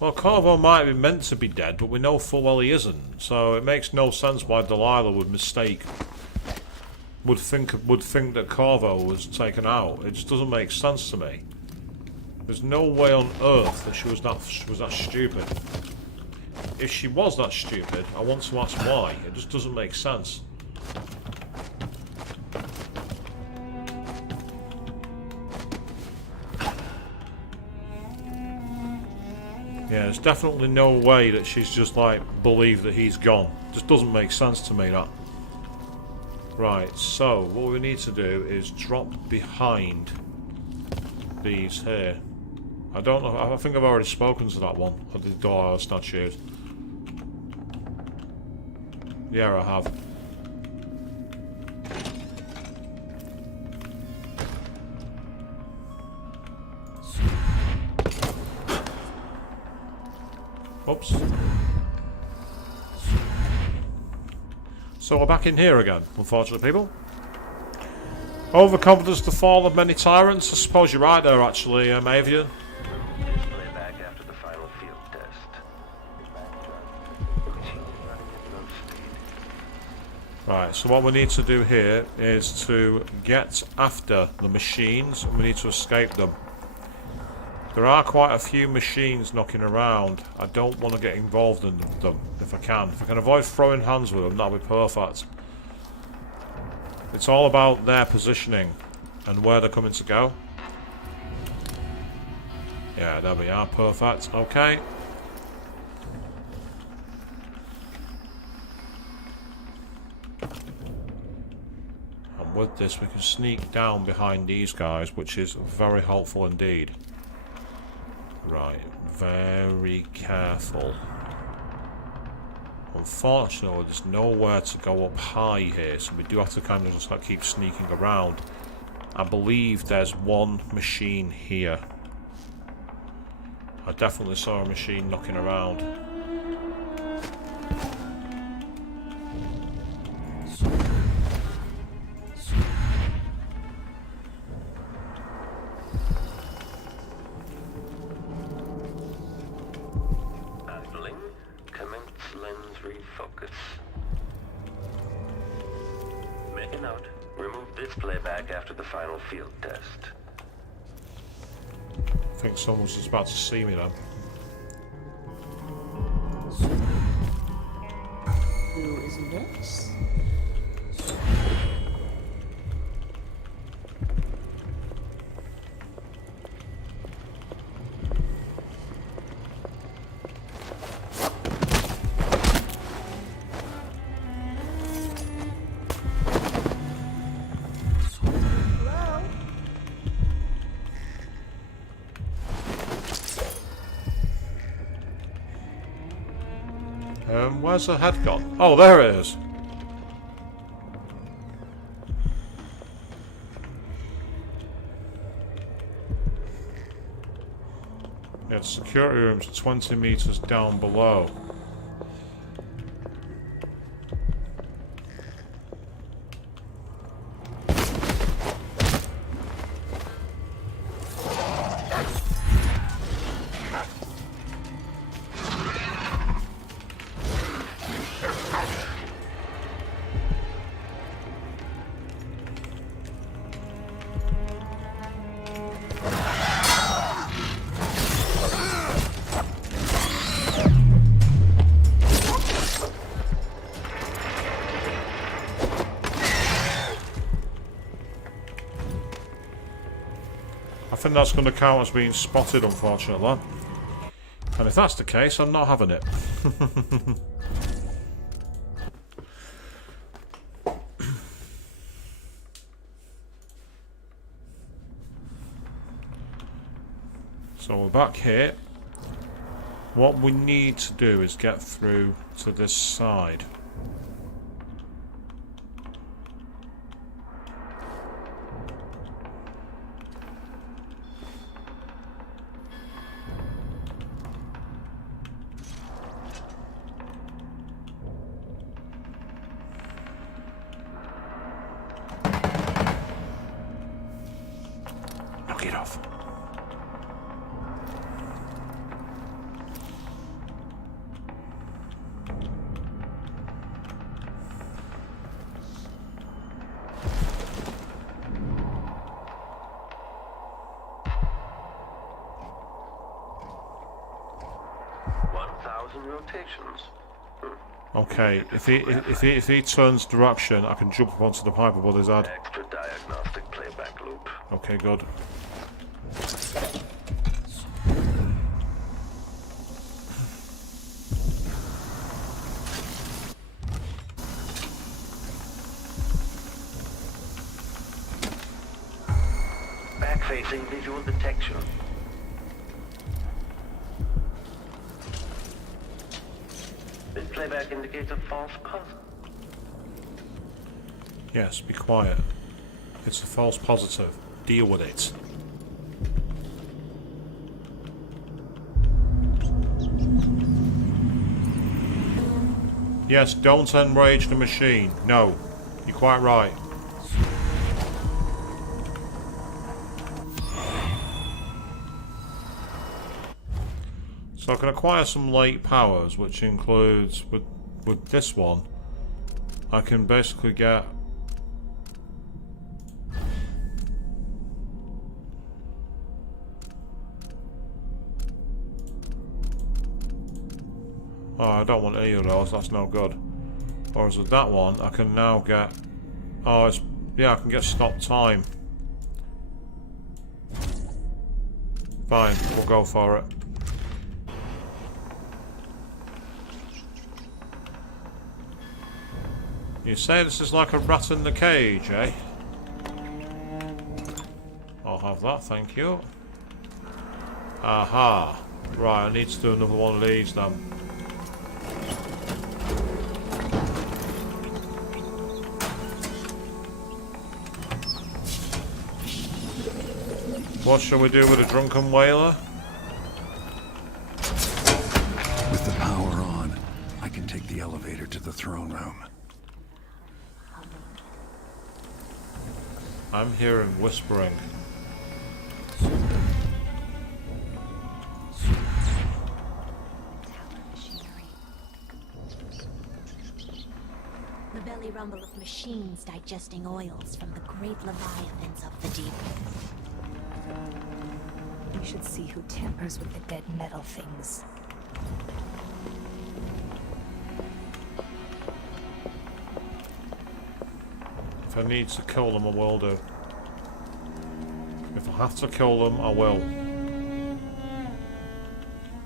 Well, Corvo might be meant to be dead, but we know full well he isn't. So it makes no sense why Delilah would think that Corvo was taken out. It just doesn't make sense to me. There's no way on earth that she was that stupid. If she was that stupid, I want to ask why. It just doesn't make sense. Yeah, there's definitely no way that she's just like believed that he's gone. Just doesn't make sense to me, that. Right, so what we need to do is drop behind these here. I don't know, I think I've already spoken to that one, of the door statues. Yeah, I have. Oops. So we're back in here again, unfortunately, people. Overconfidence, the fall of many tyrants. I suppose you're right there, actually, Avian. Playback after the final field test. Right, so what we need to do here is to get after the machines, and we need to escape them. There are quite a few machines knocking around. I don't want to get involved in them, if I can. If I can avoid throwing hands with them, that'll be perfect. It's all about their positioning and where they're coming to go. Yeah, there we are, perfect. Okay. And with this, we can sneak down behind these guys, which is very helpful indeed. Right, very careful. Unfortunately, there's nowhere to go up high here, so we do have to kind of just like keep sneaking around. I believe there's one machine here. I definitely saw a machine knocking around. Field test. I think someone's just about to see me then. Who is this? Where's the head gone? Oh, there it is. Yeah, the security room's 20 meters down below. think that's going to count as being spotted, unfortunately. And if that's the case, I'm not having it. So we're back here. What we need to do is get through to this side. Knock it off. Rotations. Okay, if he turns direction, I can jump up onto the pipe above his head. Extra diagnostic playback loop. Okay, good. Back-facing visual detection. This playback indicates a false positive. Yes, be quiet. It's a false positive. Deal with it. Yes, don't enrage the machine. No, you're quite right. So I can acquire some late powers, which includes, with this one, I can basically get... Oh, I don't want any of those, that's no good. Whereas with that one, I can now get... Oh, it's... Yeah, I can get stop time. Fine, we'll go for it. You say this is like a rat in the cage, eh? I'll have that, thank you. Aha. Right, I need to do another one of these then. What shall we do with a drunken whaler? With the power on, I can take the elevator to the throne room. I'm hearing whispering. The belly rumble of machines digesting oils from the great leviathans of the deep. You should see who tampers with the dead metal things. If I need to kill them, I will do. If I have to kill them, I will.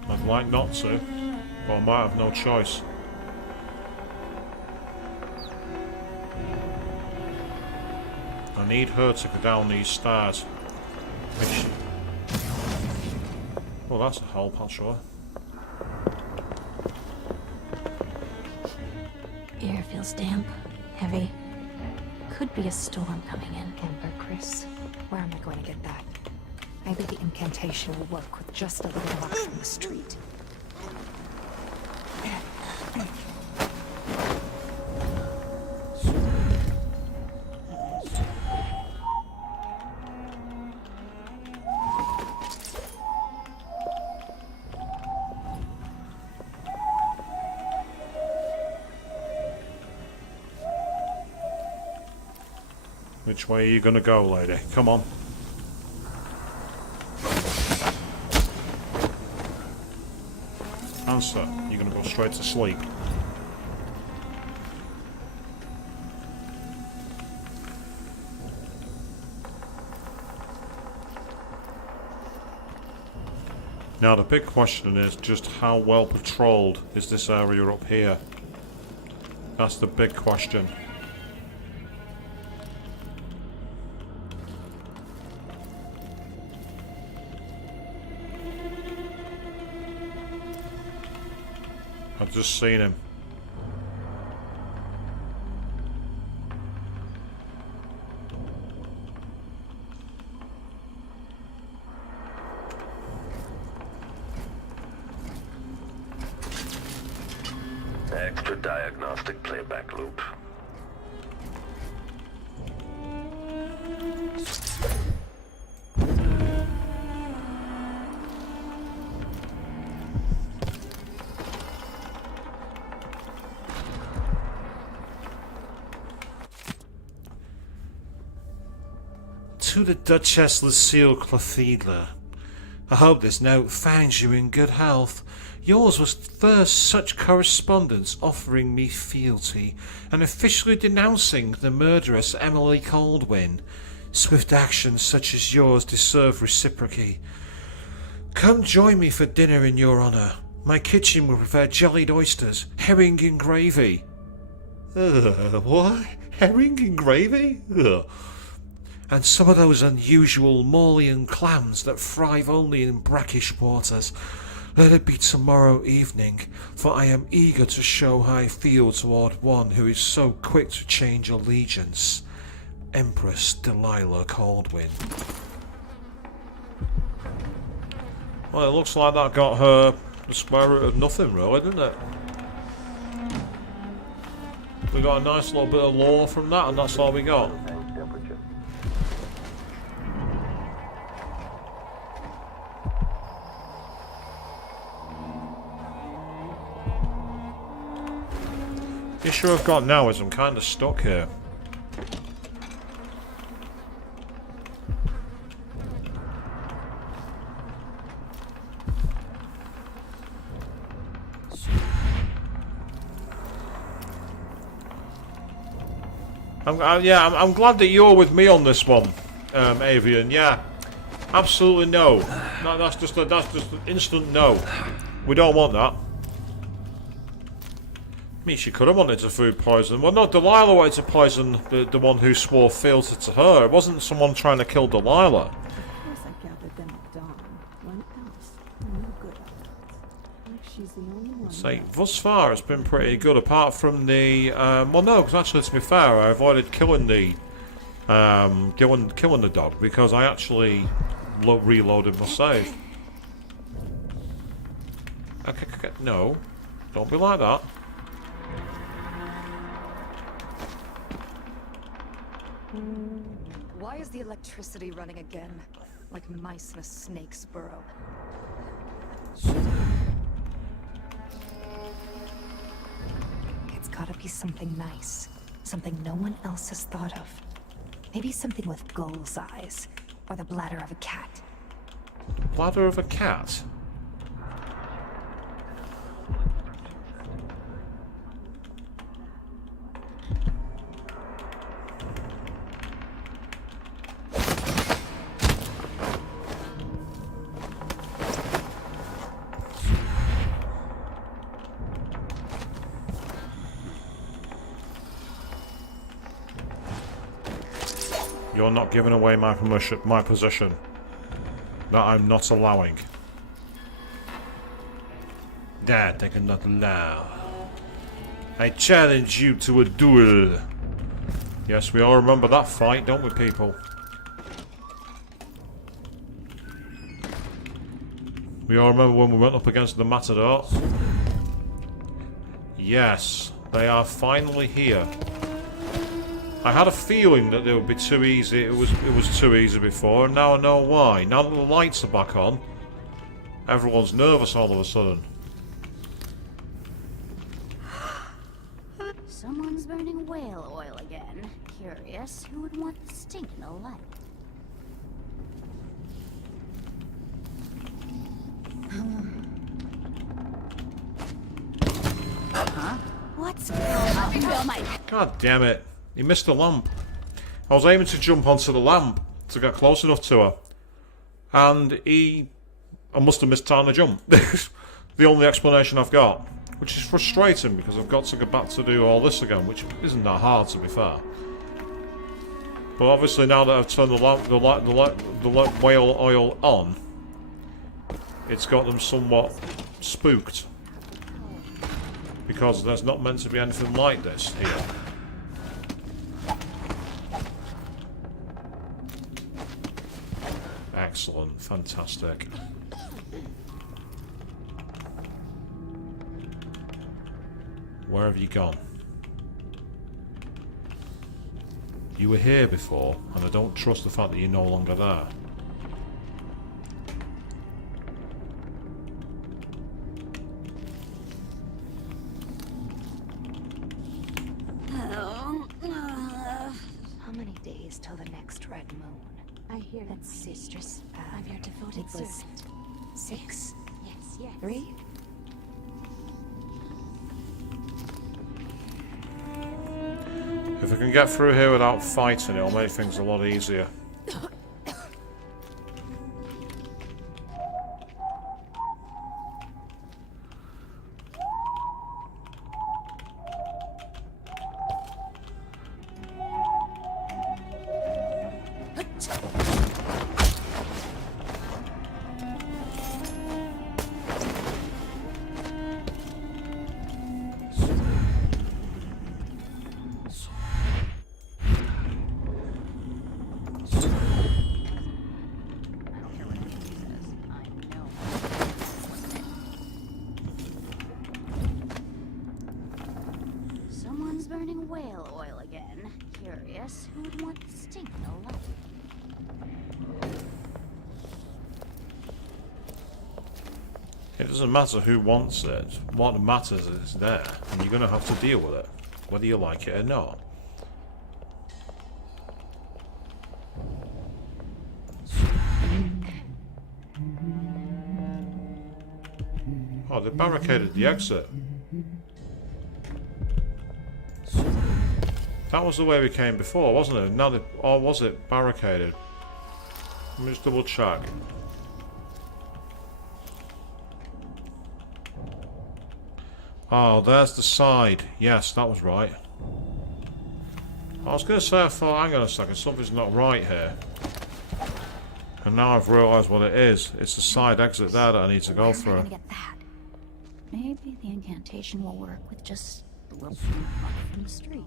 I'd like not to, but I might have no choice. I need her to go down these stairs. Well, that's a help, actually. Air feels damp, heavy. Could be a storm coming in. Amber, Chris, where am I going to get that? Maybe the incantation will work with just a little luck from the street. Which way are you gonna go, lady? Come on. Answer. You're gonna go straight to sleep. Now the big question is just how well patrolled is this area up here? That's the big question. I've just seen him. Extra diagnostic playback loop. To the Duchess Lucille Clothedra. I hope this note finds you in good health. Yours was first such correspondence offering me fealty and officially denouncing the murderess Emily Coldwin. Swift actions such as yours deserve reciprocy. Come join me for dinner in your honour. My kitchen will prepare jellied oysters, herring and gravy. What? Herring and gravy? Ugh. And some of those unusual Maulian clams that thrive only in brackish waters. Let it be tomorrow evening, for I am eager to show how I feel toward one who is so quick to change allegiance. Empress Delilah Coldwin. Well, it looks like that got her the square root of nothing, really, didn't it? We got a nice little bit of lore from that, and that's all we got. The issue I've got now is I'm kind of stuck here. I'm glad that you're with me on this one, Avian. Yeah, absolutely no. That's just an instant no. We don't want that. I mean, she could have wanted to food poison. Well, no, Delilah wanted to poison the one who swore fealty to her. It wasn't someone trying to kill Delilah. Of course I gathered them at dawn. When else? No good at that. Like she's the only one. Say, thus far it's been pretty good, apart from the well, no, because actually, to be fair, I avoided killing the killing the dog because I actually reloaded my save. Okay, no, don't be like that. Why is the electricity running again? Like mice in a snake's burrow. It's gotta be something nice. Something no one else has thought of. Maybe something with gull's eyes. Or the bladder of a cat. Bladder of a cat? You're not giving away my position. That I'm not allowing. That I cannot allow. I challenge you to a duel. Yes, we all remember that fight, don't we, people? We all remember when we went up against the Matador. Yes, they are finally here. I had a feeling that they would be too easy. It was too easy before, and now I know why. Now that the lights are back on, everyone's nervous all of a sudden. Someone's burning whale oil again. Curious, who would want the stink in a light? Huh? What's going on? God damn it. He missed the lamp. I was aiming to jump onto the lamp to get close enough to her. And he I must have missed time to jump. The only explanation I've got. Which is frustrating because I've got to go back to do all this again, which isn't that hard to be fair. But obviously now that I've turned the whale oil on, it's got them somewhat spooked. Because there's not meant to be anything like this here. Excellent, fantastic. Where have you gone? You were here before, and I don't trust the fact that you're no longer there. How many days till the next red moon? I hear that, sistress. I'm your devoted servant. 6? Yes. 3? If I can get through here without fighting, it'll make things a lot easier. Someone's burning whale oil again. Curious, who would want the stink no less? It doesn't matter who wants it. What matters is it's there, and you're going to have to deal with it, whether you like it or not. Oh, they barricaded the exit. That was the way we came before, wasn't it? Now, or was it barricaded? Let me just double check. Oh, there's the side. Yes, that was right. I was going to say, I thought, hang on a second, something's not right here. And now I've realised what it is. It's the side exit there that I need to go through. Where am I gonna get that? Maybe the incantation will work with just a little smoke from the street.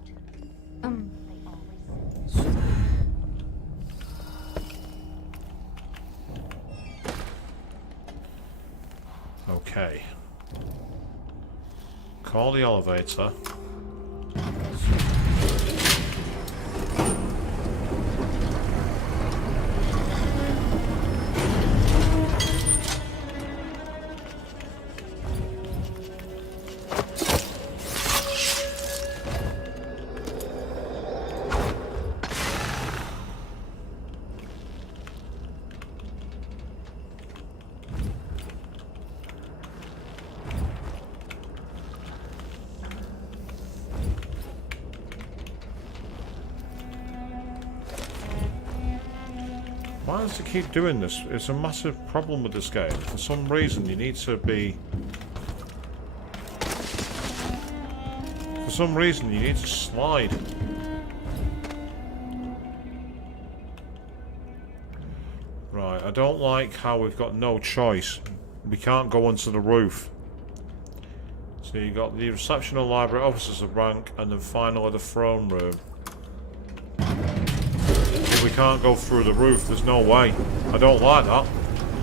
Okay. Call the elevator. Why does it keep doing this? It's a massive problem with this game. For some reason, you need to be... For some reason, you need to slide. Right, I don't like how we've got no choice. We can't go onto the roof. So you got the reception of library, officers of rank, and then finally the throne room. We can't go through the roof, there's no way. I don't like that.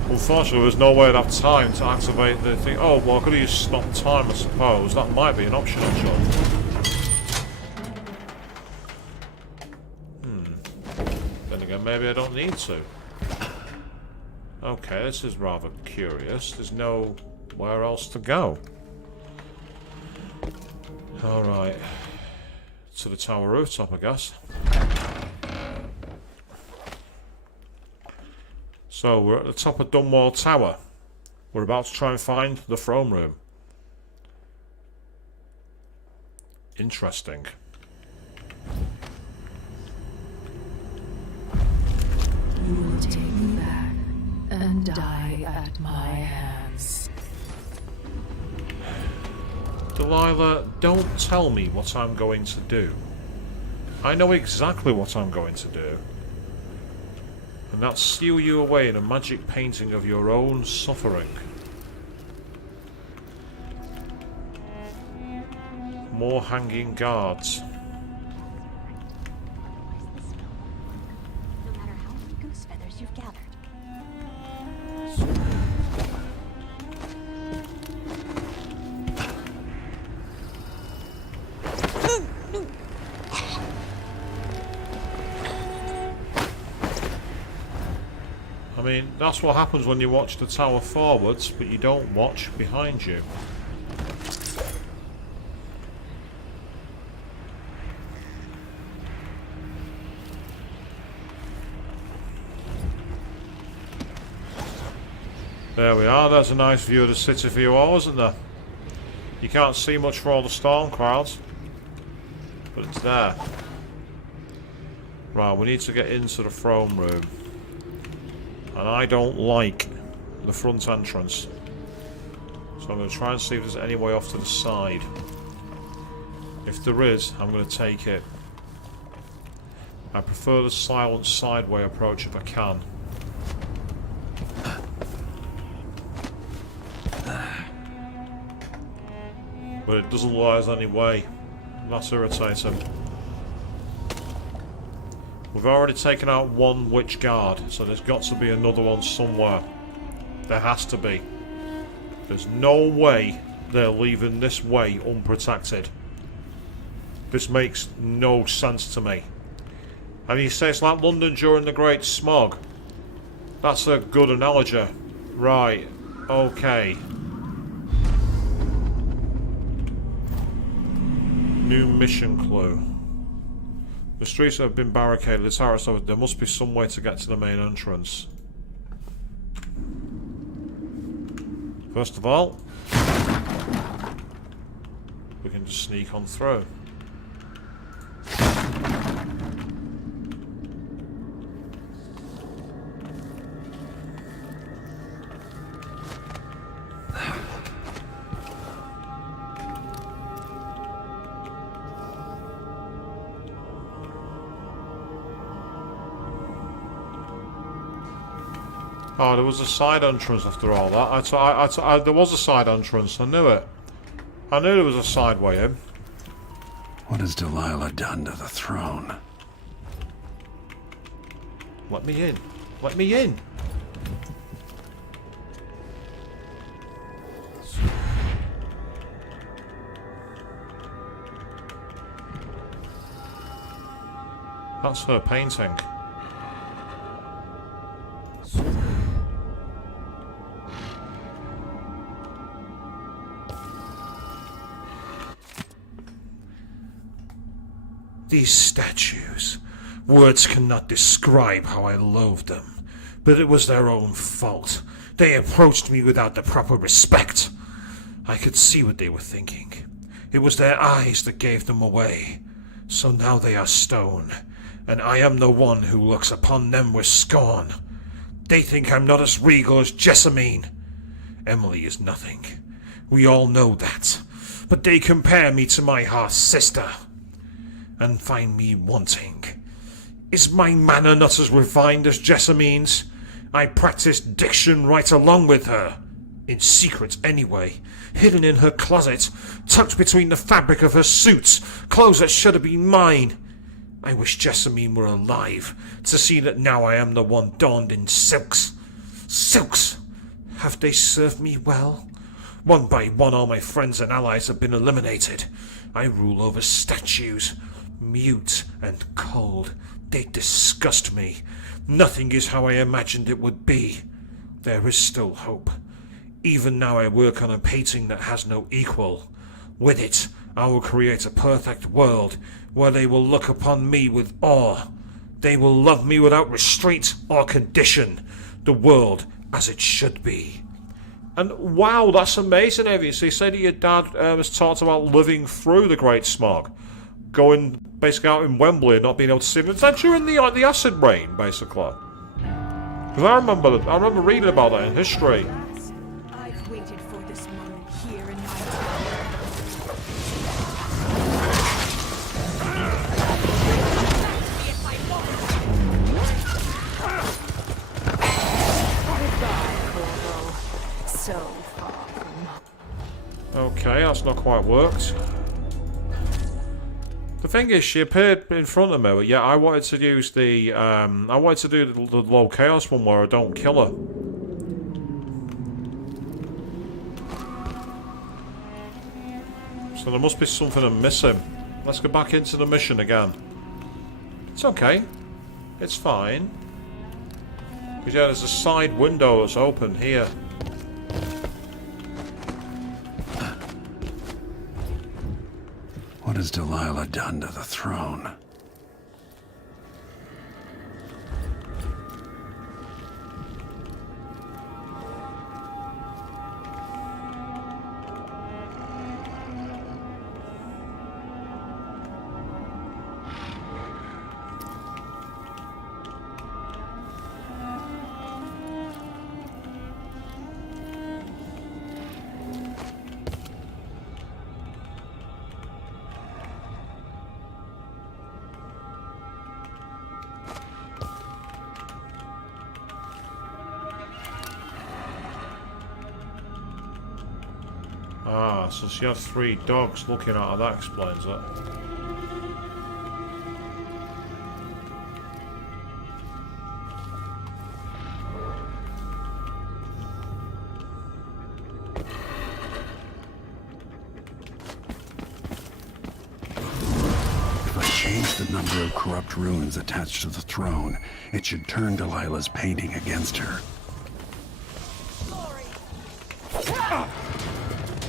Unfortunately, there's no way I'd have time to activate the thing. Oh, well, I could have used stop time, I suppose. That might be an option, actually. Then again, maybe I don't need to. Okay, this is rather curious. There's nowhere else to go. Alright. To the tower rooftop, I guess. So, we're at the top of Dunwall Tower. We're about to try and find the throne room. Interesting. You will take me back and and die at my hands. Delilah, don't tell me what I'm going to do. I know exactly what I'm going to do. And that's seal you away in a magic painting of your own suffering. More hanging guards. No matter how many goose feathers you've gathered. I mean, that's what happens when you watch the tower forwards, but you don't watch behind you. There we are, there's a nice view of the city for you all, isn't there? You can't see much for all the storm clouds, but it's there. Right, we need to get into the throne room. And I don't like the front entrance. So I'm going to try and see if there's any way off to the side. If there is, I'm going to take it. I prefer the silent sideway approach if I can. But it doesn't look like there's any way. That's irritating. We've already taken out one witch guard, so there's got to be another one somewhere. There has to be. There's no way they're leaving this way unprotected. This makes no sense to me. And you say it's like London during the Great Smog. That's a good analogy. Right, okay. New mission clue. The streets have been barricaded, the tower, so there must be some way to get to the main entrance. First of all, we can just sneak on through. Oh, there was a side entrance after all that. There was a side entrance. I knew it. I knew there was a side way in. What has Delilah done to the throne? Let me in. Let me in. That's her painting. These statues. Words cannot describe how I loathed them. But it was their own fault. They approached me without the proper respect. I could see what they were thinking. It was their eyes that gave them away. So now they are stone, and I am the one who looks upon them with scorn. They think I'm not as regal as Jessamine. Emily is nothing. We all know that. But they compare me to my half-sister, and find me wanting. Is my manner not as refined as Jessamine's? I practiced diction right along with her. In secret, anyway. Hidden in her closet, tucked between the fabric of her suits, clothes that should have been mine. I wish Jessamine were alive, to see that now I am the one donned in silks. Silks! Have they served me well? One by one all my friends and allies have been eliminated. I rule over statues. Mute and cold, they disgust me. Nothing is how I imagined it would be. There is still hope. Even now I work on a painting that has no equal. With it, I will create a perfect world where they will look upon me with awe. They will love me without restraint or condition. The world as it should be. And wow, that's amazing, Evie. So you said that your dad has talked about living through the Great Smog. Going basically out in Wembley and not being able to see them. Is that during the acid rain, basically? Because I remember reading about that in history. I've waited for this moment here in my Goodbye, Corvo. So far from... Okay, that's not quite worked. The thing is, she appeared in front of me. Yeah, I wanted to use the, I wanted to do the low chaos one where I don't kill her. So there must be something I'm missing. Let's go back into the mission again. It's okay. It's fine. Because yeah, there's a side window that's open here. What has Delilah done to the throne? Ah, so she has 3 dogs looking at her, that explains it. If I change the number of corrupt runes attached to the throne, it should turn Delilah's painting against her.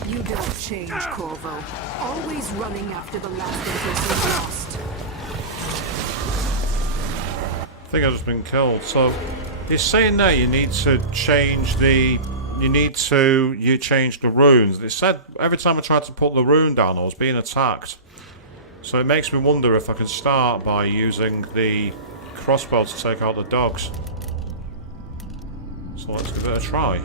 You don't change, Corvo. Always running after the last interest lost. I think I've just been killed. So, he's saying there you need to change the... You change the runes. It said every time I tried to put the rune down, I was being attacked. So it makes me wonder if I can start by using the crossbow to take out the dogs. So let's give it a try.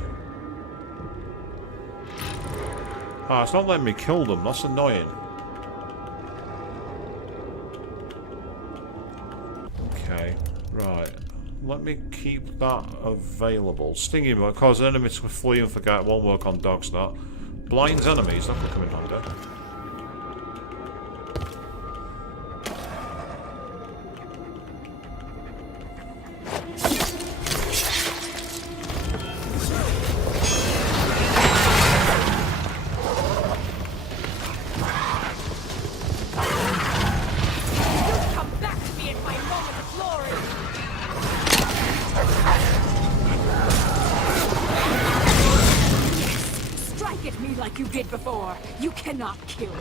Ah, it's not letting me kill them. That's annoying. Okay, right. Let me keep that available. Stinging will cause enemies to flee and forget. Won't work on dogs, that. Blinds enemies, that could come in handy. You did before. You cannot kill me.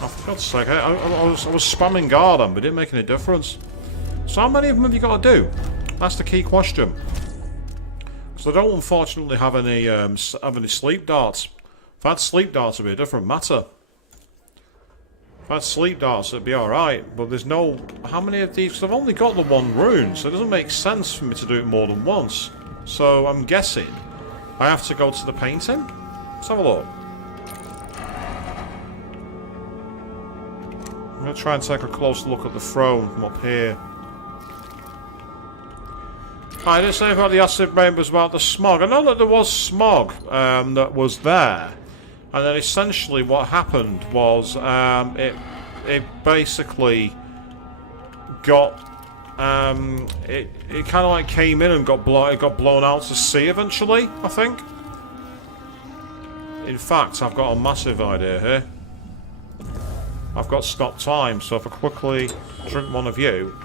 Oh, for God's sake, I was spamming guard on, but it didn't make any difference. So how many of them have you got to do? That's the key question. Because I don't unfortunately have any sleep darts. If I had sleep darts, it'd be a different matter. If I had sleep darts, it'd be alright, but there's no... How many of these? Because I've only got the 1 rune, so it doesn't make sense for me to do it more than once. So I'm guessing I have to go to the painting? Let's have a look. I'm going to try and take a close look at the throne from up here. I didn't say about the acid rain, but about the smog. I know that there was smog that was there. And then essentially what happened was it basically got it kind of like came in and got blown out to sea eventually, I think. In fact, I've got a massive idea here. I've got stop time, so if I quickly drink one of you.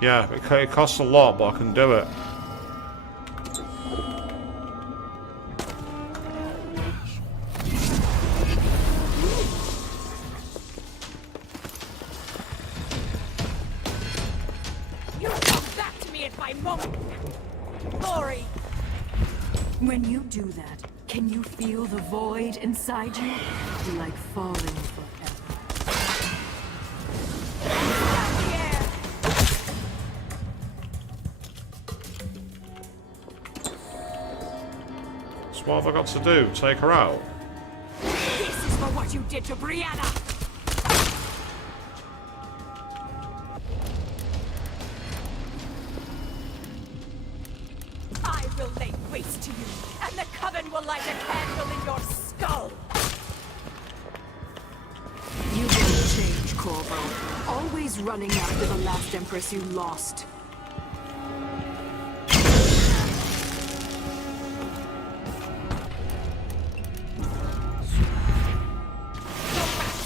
Yeah, it costs a lot, but I can do it. When you do that, can you feel the void inside you? Like falling forever. So what have I got to do? Take her out? This is for what you did to Brianna! I will lay waste to you, and the Coven will light a candle in your skull! You didn't change, Corvo. Always running after the last Empress you lost.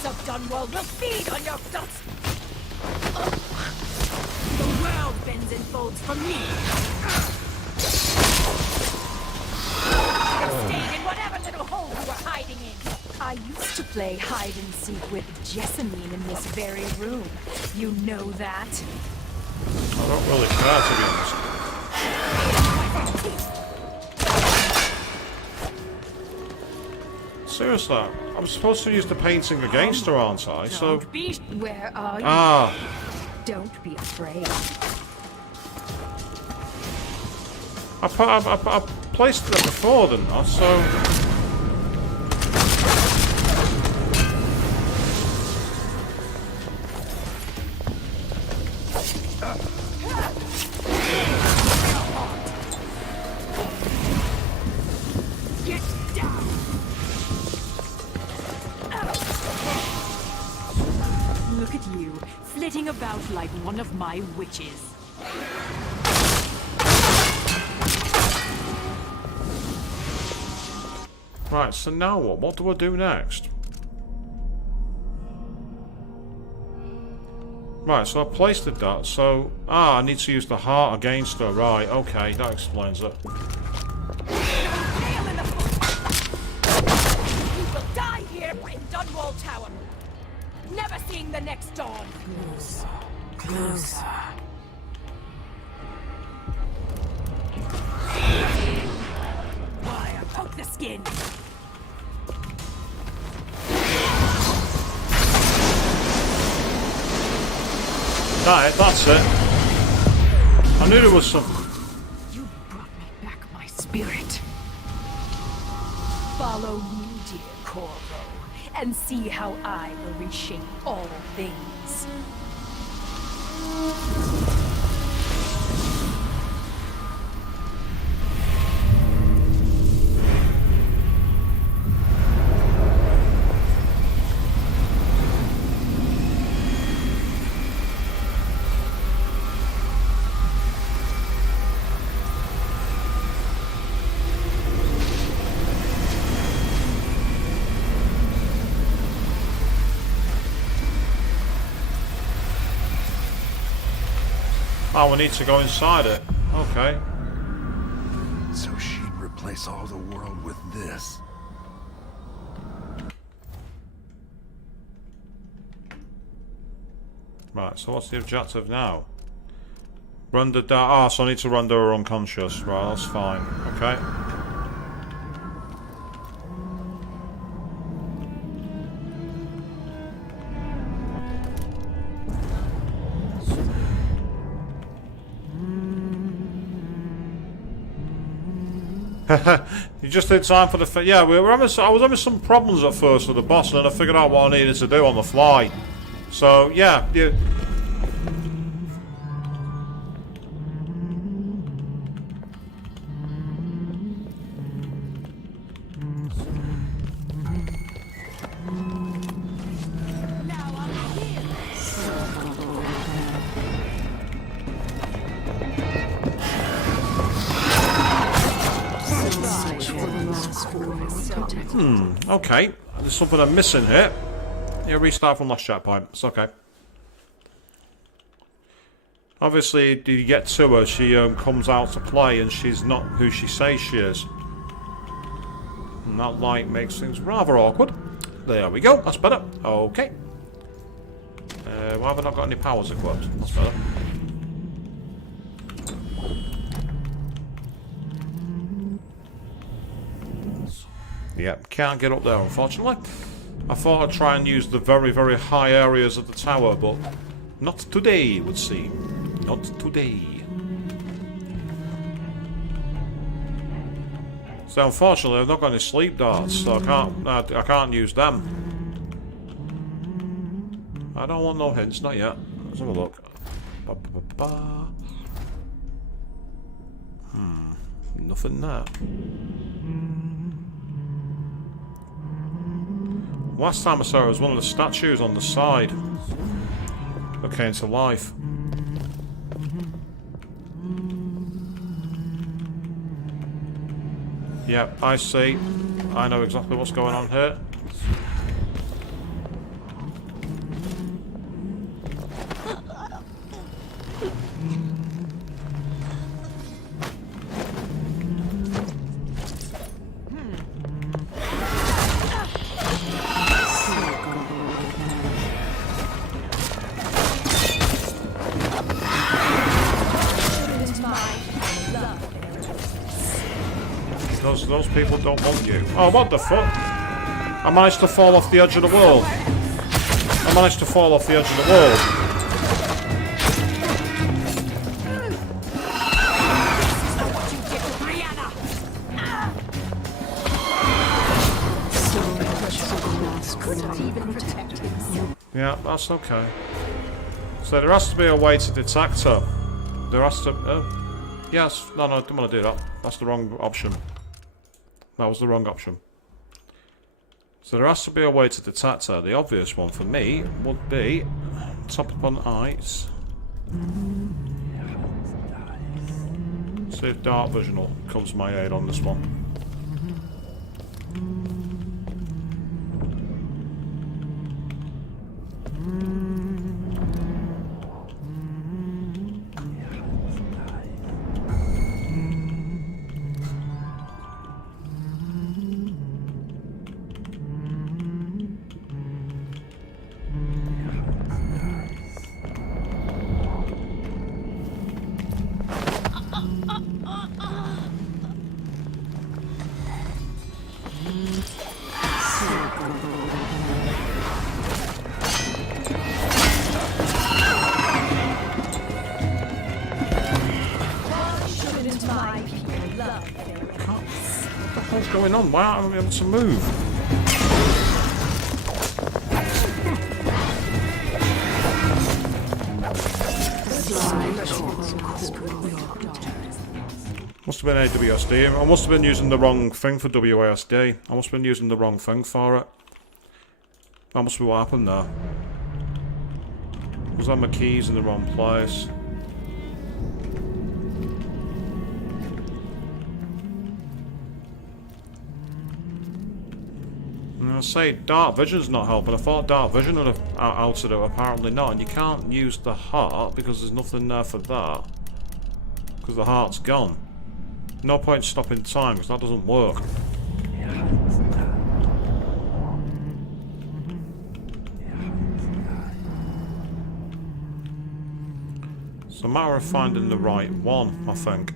Of Dunwall will feed on your guts! The world bends and folds from me! You stayed in whatever little hole you were hiding in! I used to play hide and seek with Jessamine in this very room. You know that? I don't really care, to be honest. Seriously, I'm supposed to use the painting against her, aren't I? So. Where are you? Ah. Don't be afraid. I placed it before, didn't I? So. Look at you, flitting about like one of my witches. Right, so now what? What do I do next? Right, so I placed it that, so... Ah, I need to use the heart against her, right, okay, that explains it. You will die here in Dunwall Tower, never seeing the next dawn. Closer. Closer. Fire, poke the skin. That's it. I knew there was some... You brought me back my spirit. Follow me, dear Corvo, and see how I will reshape all things. Oh, we need to go inside it. Okay. So she'd replace all the world with this. Right, so what's the objective now? Render down. Ah, so I need to render her unconscious. Right, that's fine. Okay. You just did time for the... Yeah, I was having some problems at first with the boss, and then I figured out what I needed to do on the fly. So, yeah. Okay. There's something I'm missing here. Yeah, restart from last checkpoint. It's okay. Obviously, did you get to her? She comes out to play and she's not who she says she is. And that light makes things rather awkward. There we go. That's better. Okay. Why have I not got any powers equipped? That's better. Yep, can't get up there, unfortunately. I thought I'd try and use the very, very high areas of the tower, but not today, it would seem. Not today. So unfortunately, I've not got any sleep darts, so I can't use them. I don't want no hints, not yet. Let's have a look. Nothing there. Last time I saw it was one of the statues on the side that came to life. Yep, I see. I know exactly what's going on here. Those people don't want you. Oh, what the fuck? I managed to fall off the edge of the world. I managed to fall off the edge of the world. Yeah, that's okay. So there has to be a way to detect her. There has to... yes, no, I don't want to do that. That's the wrong option. That was the wrong option. So there has to be a way to detect her. The obvious one for me would be top upon ice. See if dark vision will come to my aid on this one. What's going on? Why aren't we able to move? Must have been AWSD. I must have been using the wrong thing for WASD. I must have been using the wrong thing for it. That must be what happened there. Was that my keys in the wrong place? I say dark vision's not helping. I thought dark vision would have altered it, apparently not. And you can't use the heart because there's nothing there for that. Because the heart's gone. No point stopping time because that doesn't work. It's a matter of finding the right one, I think.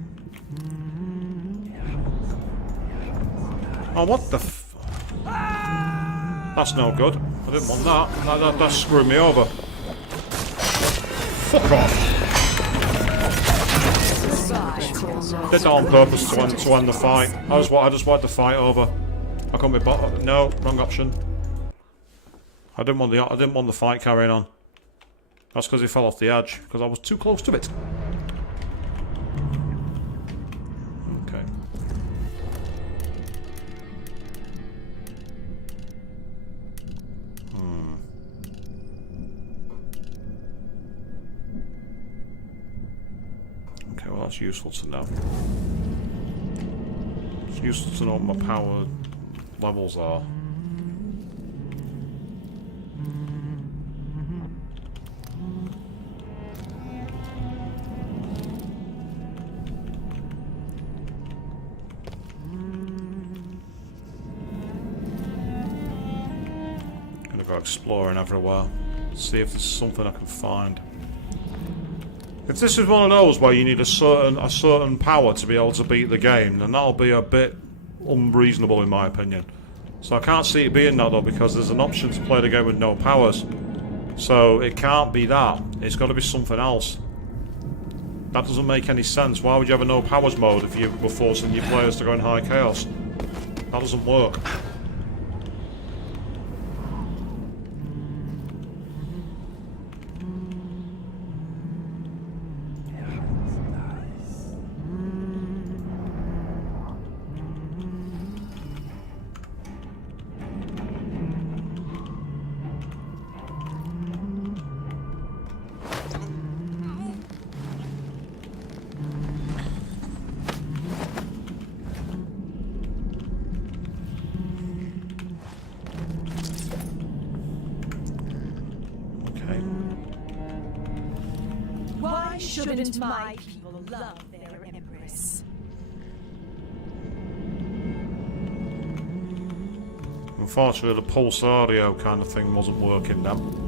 Oh, what the f... That's no good. I didn't want that. That screwed me over. Fuck off. Did that on purpose to end the fight. I just wanted the fight over. I couldn't be bothered. No, wrong option. I didn't want the fight carrying on. That's because he fell off the edge. Because I was too close to it. Okay. Okay, well that's useful to know. It's useful to know what my power levels are. Gonna go exploring everywhere. See if there's something I can find. If this is one of those where you need a certain power to be able to beat the game, then that'll be a bit unreasonable in my opinion. So I can't see it being that though, because there's an option to play the game with no powers. So it can't be that. It's got to be something else. That doesn't make any sense. Why would you have a no powers mode if you were forcing your players to go in high chaos? That doesn't work. Why shouldn't my people love their empress? Unfortunately, the pulse audio kind of thing wasn't working then.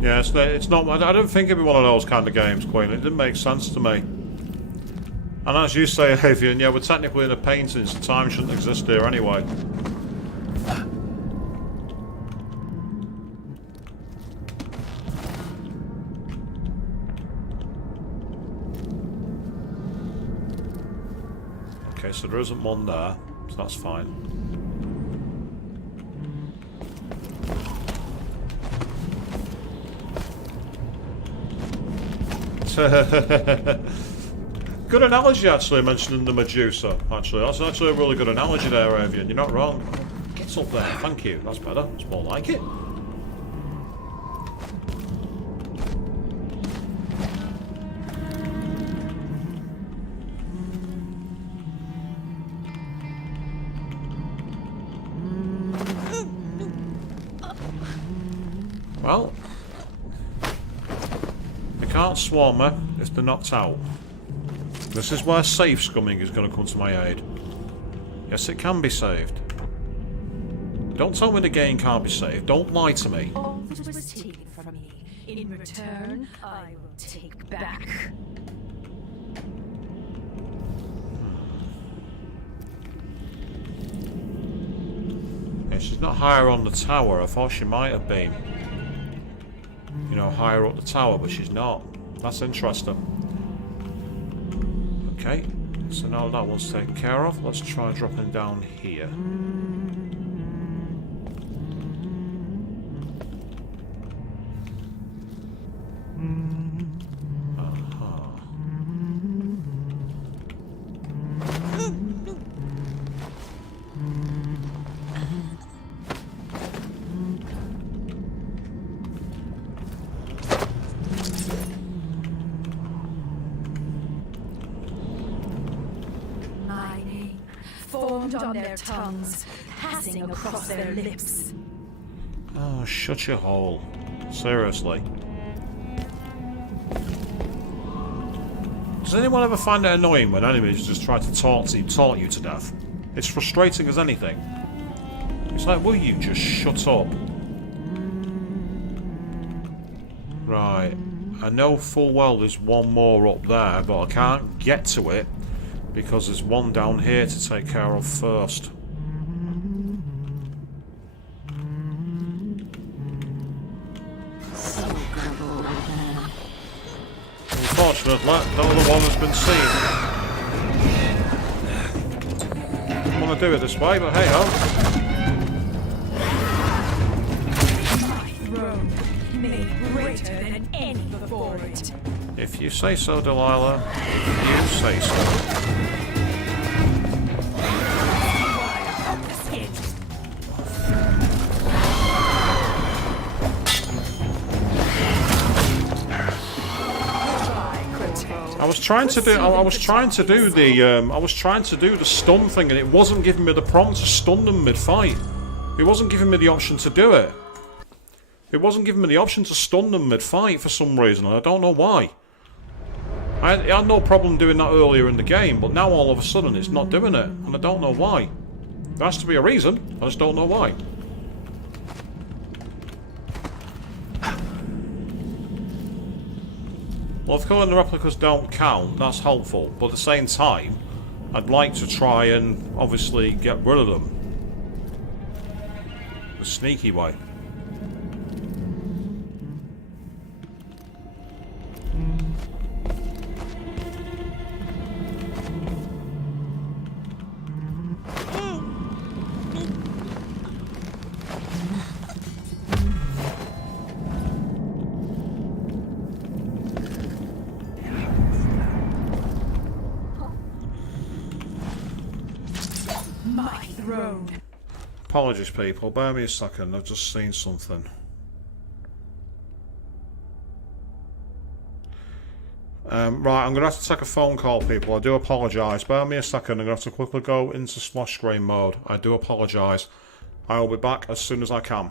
Yeah, it's not. I don't think it'd be one of those kind of games, Queen. It didn't make sense to me. And as you say, Avian, yeah, we're technically in a painting, so time shouldn't exist here anyway. Okay, so there isn't one there, so that's fine. Good analogy, actually, mentioning the Medusa. Actually, that's actually a really good analogy there, Avian. You're not wrong. Get up there. Thank you. That's better. It's more like it. Well, they can't swarm her if they're knocked out. This is where safe scumming is going to come to my aid. Yes, it can be saved. Don't tell me the game can't be saved. Don't lie to me. All that was taken from me. In return, I will take back. Yeah, she's not higher on the tower. I thought she might have been. You know, higher up the tower, but she's not. That's interesting. Okay, so now that one's taken care of, let's try dropping down here. On their tongues, passing across their lips. Oh, shut your hole. Seriously. Does anyone ever find it annoying when enemies just try to taunt you to death? It's frustrating as anything. It's like, will you just shut up? Right. I know full well there's one more up there, but I can't get to it because there's one down here to take care of first. Unfortunately, the other one has been seen. I don't want to do it this way, but hey ho. My throne made greater than any before it. If you say so, Delilah. If you say so. I was trying to do the stun thing, and it wasn't giving me the prompt to stun them mid-fight. It wasn't giving me the option to do it. It wasn't giving me the option to stun them mid-fight for some reason, and I don't know why. I had no problem doing that earlier in the game, but now all of a sudden it's not doing it, and I don't know why. There has to be a reason, I just don't know why. Well, if killing the replicas don't count, that's helpful, but at the same time, I'd like to try and obviously get rid of them. The sneaky way. My throne. Apologies, people. Bear me a second. I've just seen something. Right, I'm going to have to take a phone call, people. I do apologise. Bear me a second. I'm going to have to quickly go into splash screen mode. I do apologise. I will be back as soon as I can.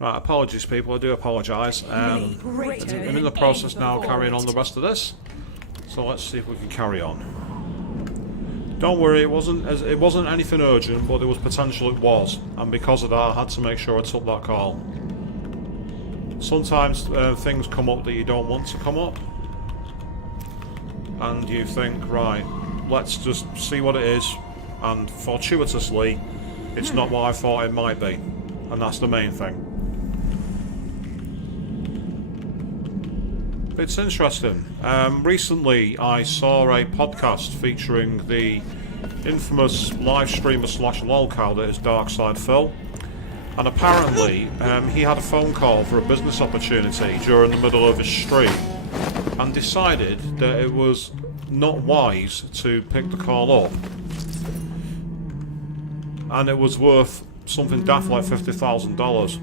Right, apologies people, I do apologise. I'm in the process now carrying on the rest of this. So let's see if we can carry on. Don't worry, it wasn't anything urgent, but there was potential it was. And because of that, I had to make sure I took that call. Sometimes things come up that you don't want to come up. And you think, right, let's just see what it is. And fortuitously, it's not what I thought it might be. And that's the main thing. It's interesting. Recently, I saw a podcast featuring the infamous live streamer slash lolcow that is Darkside Phil. And apparently, he had a phone call for a business opportunity during the middle of his stream and decided that it was not wise to pick the call up. And it was worth something daft like $50,000.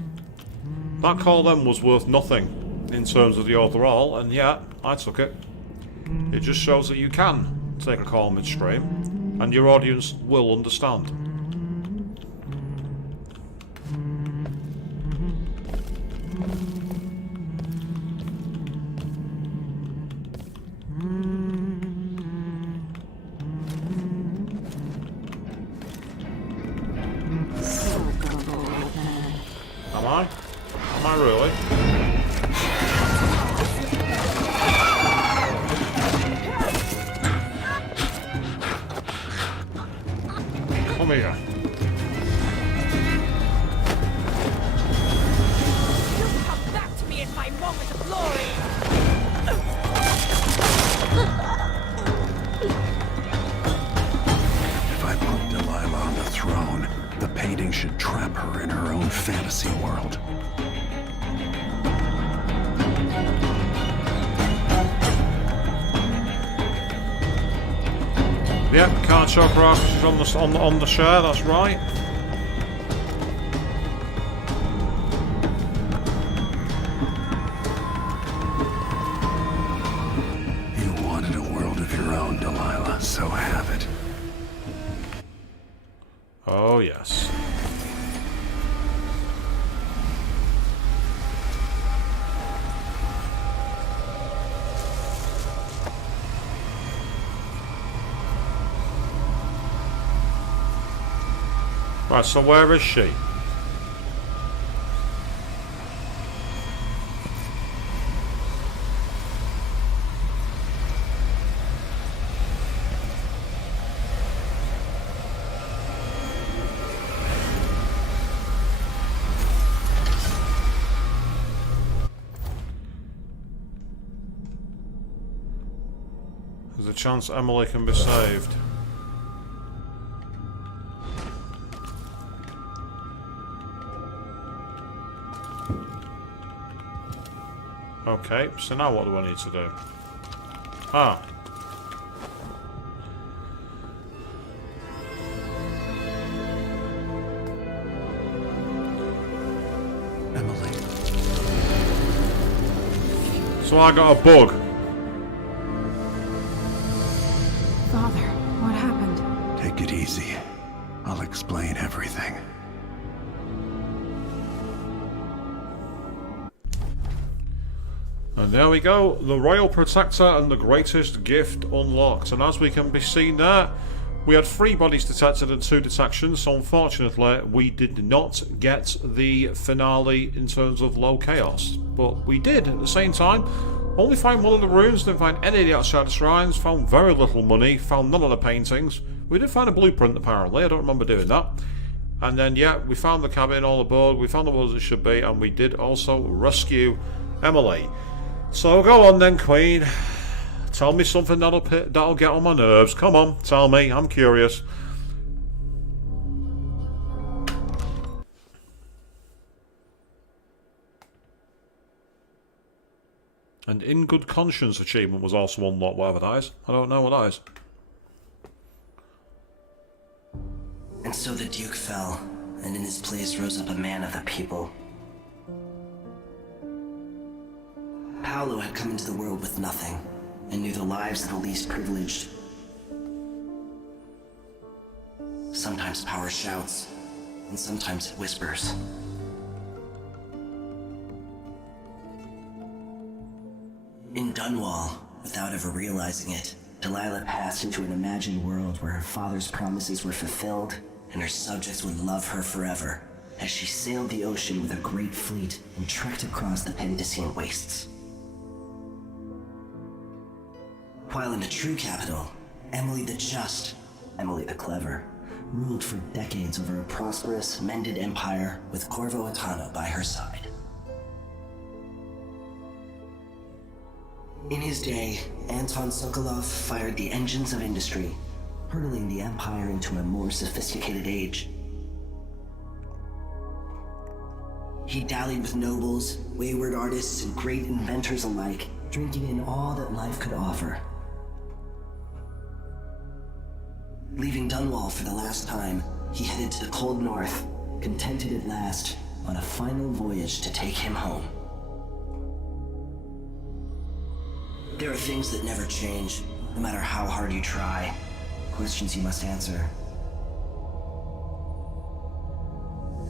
That call then was worth nothing in terms of the overall, and yet I took it. It just shows that you can take a call midstream, and your audience will understand. Am I? Am I really? Come here. You'll come back to me in my moment of glory. If I put Delilah on the throne, the painting should trap her in her own fantasy world. Yep, can't show her off. She's on the share. That's right. You wanted a world of your own, Delilah, so have it. Oh yes. Right, so where is she? There's a chance Emily can be saved. Okay, so now what do I need to do? Ah. Emily. So I got a bug. Father, what happened? Take it easy. I'll explain everything. And there we go, the Royal Protector and the Greatest Gift unlocked. And as we can be seen there, we had 3 bodies detected and 2 detections, so unfortunately we did not get the finale in terms of low chaos. But we did, at the same time, only find one of the rooms, didn't find any of the outside the shrines, found very little money, found none of the paintings. We did find a blueprint apparently, I don't remember doing that. And then yeah, we found the cabin all aboard, we found the world as it should be, and we did also rescue Emily. So go on then, Queen. Tell me something that'll get on my nerves. Come on, tell me. I'm curious. And In Good Conscience achievement was also unlocked, whatever that is. I don't know what that is. And so the Duke fell, and in his place rose up a man of the people. Paolo had come into the world with nothing, and knew the lives of the least privileged. Sometimes power shouts, and sometimes it whispers. In Dunwall, without ever realizing it, Delilah passed into an imagined world where her father's promises were fulfilled and her subjects would love her forever, as she sailed the ocean with a great fleet and trekked across the Pendician wastes. While in the true capital, Emily the Just, Emily the Clever, ruled for decades over a prosperous, mended empire with Corvo Atana by her side. In his day, Anton Sokolov fired the engines of industry, hurtling the empire into a more sophisticated age. He dallied with nobles, wayward artists, and great inventors alike, drinking in all that life could offer. Leaving Dunwall for the last time, he headed to the cold north, contented at last, on a final voyage to take him home. There are things that never change, no matter how hard you try. Questions you must answer.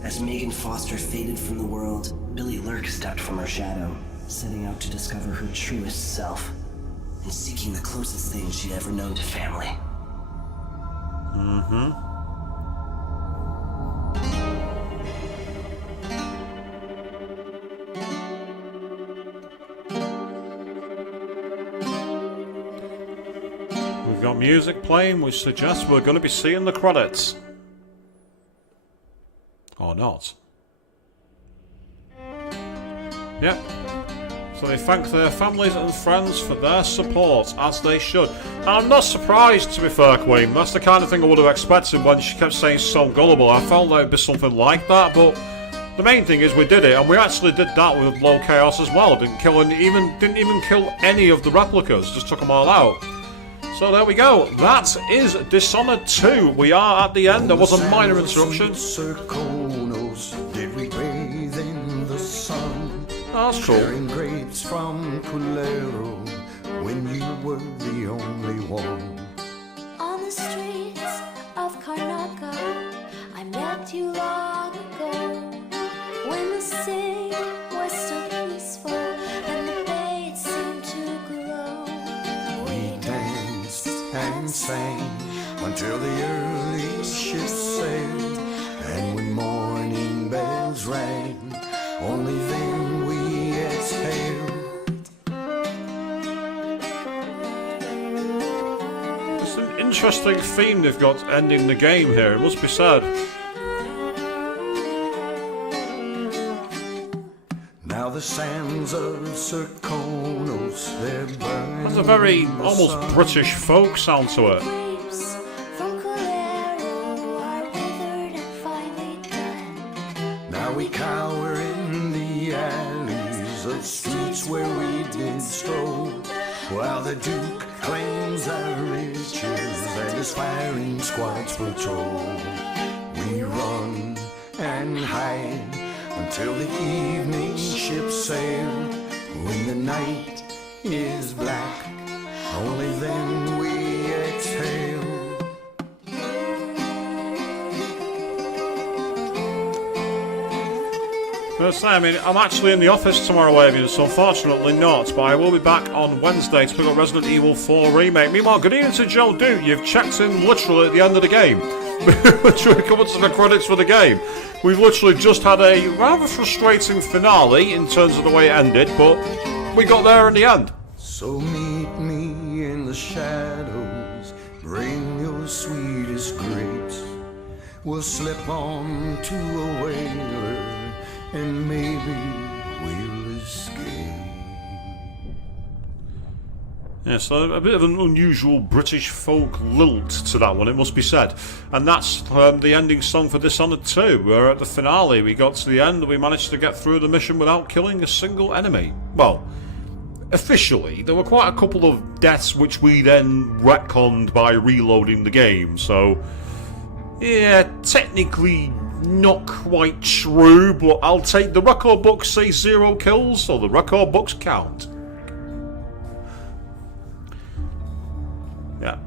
As Megan Foster faded from the world, Billy Lurk stepped from her shadow, setting out to discover her truest self, and seeking the closest thing she'd ever known to family. We've got music playing, which suggests we're going to be seeing the credits. Or not. Yep. So they thank their families and friends for their support, as they should. And I'm not surprised, to be fair, Queen. That's the kind of thing I would have expected when she kept saying so gullible. I felt like it would be something like that, but the main thing is we did it, and we actually did that with Low Chaos as well. Didn't even kill any of the replicas, just took them all out. So there we go. That is Dishonored 2. We are at the end. There was a minor interruption. Serkonos, did we bathe in the sun? Oh, that's cool. Sharing grapes from Culero when you were the only one. On the streets of Karnaca, I met you long ago, when the city was so peaceful and the bay seemed to glow. We danced and sang until the early ships sailed, and when morning bells rang, only then we exhaled. It's an interesting theme they've got ending the game here, it must be said. Now the sands of Serkonos, they're burning. There's a very almost British folk sound to it. Now we cower in the alleys of streets where we did stroll, while the Duke claims our riches and his firing squads patrol. We run and hide until the evening ships sail. When the night is black, only then we exhale. I mean, I'm actually in the office tomorrow, Avian, so unfortunately not, but I will be back on Wednesday to pick up Resident Evil 4 Remake. Meanwhile, good evening to Joe Duke. You've checked in literally at the end of the game. Literally coming to the credits for the game. We've literally just had a rather frustrating finale in terms of the way it ended, but we got there in the end. So meet me in the shadows, bring your sweetest grapes. We'll slip on to a whaler, and maybe we'll escape. Yeah, so a bit of an unusual British folk lilt to that one, it must be said. And that's the ending song for Dishonored 2. We're at the finale. We got to the end and we managed to get through the mission without killing a single enemy. Well, officially, there were quite a couple of deaths which we then retconned by reloading the game. So, yeah, technically not quite true, but I'll take the record books say 0 kills, so the record books count. Yeah.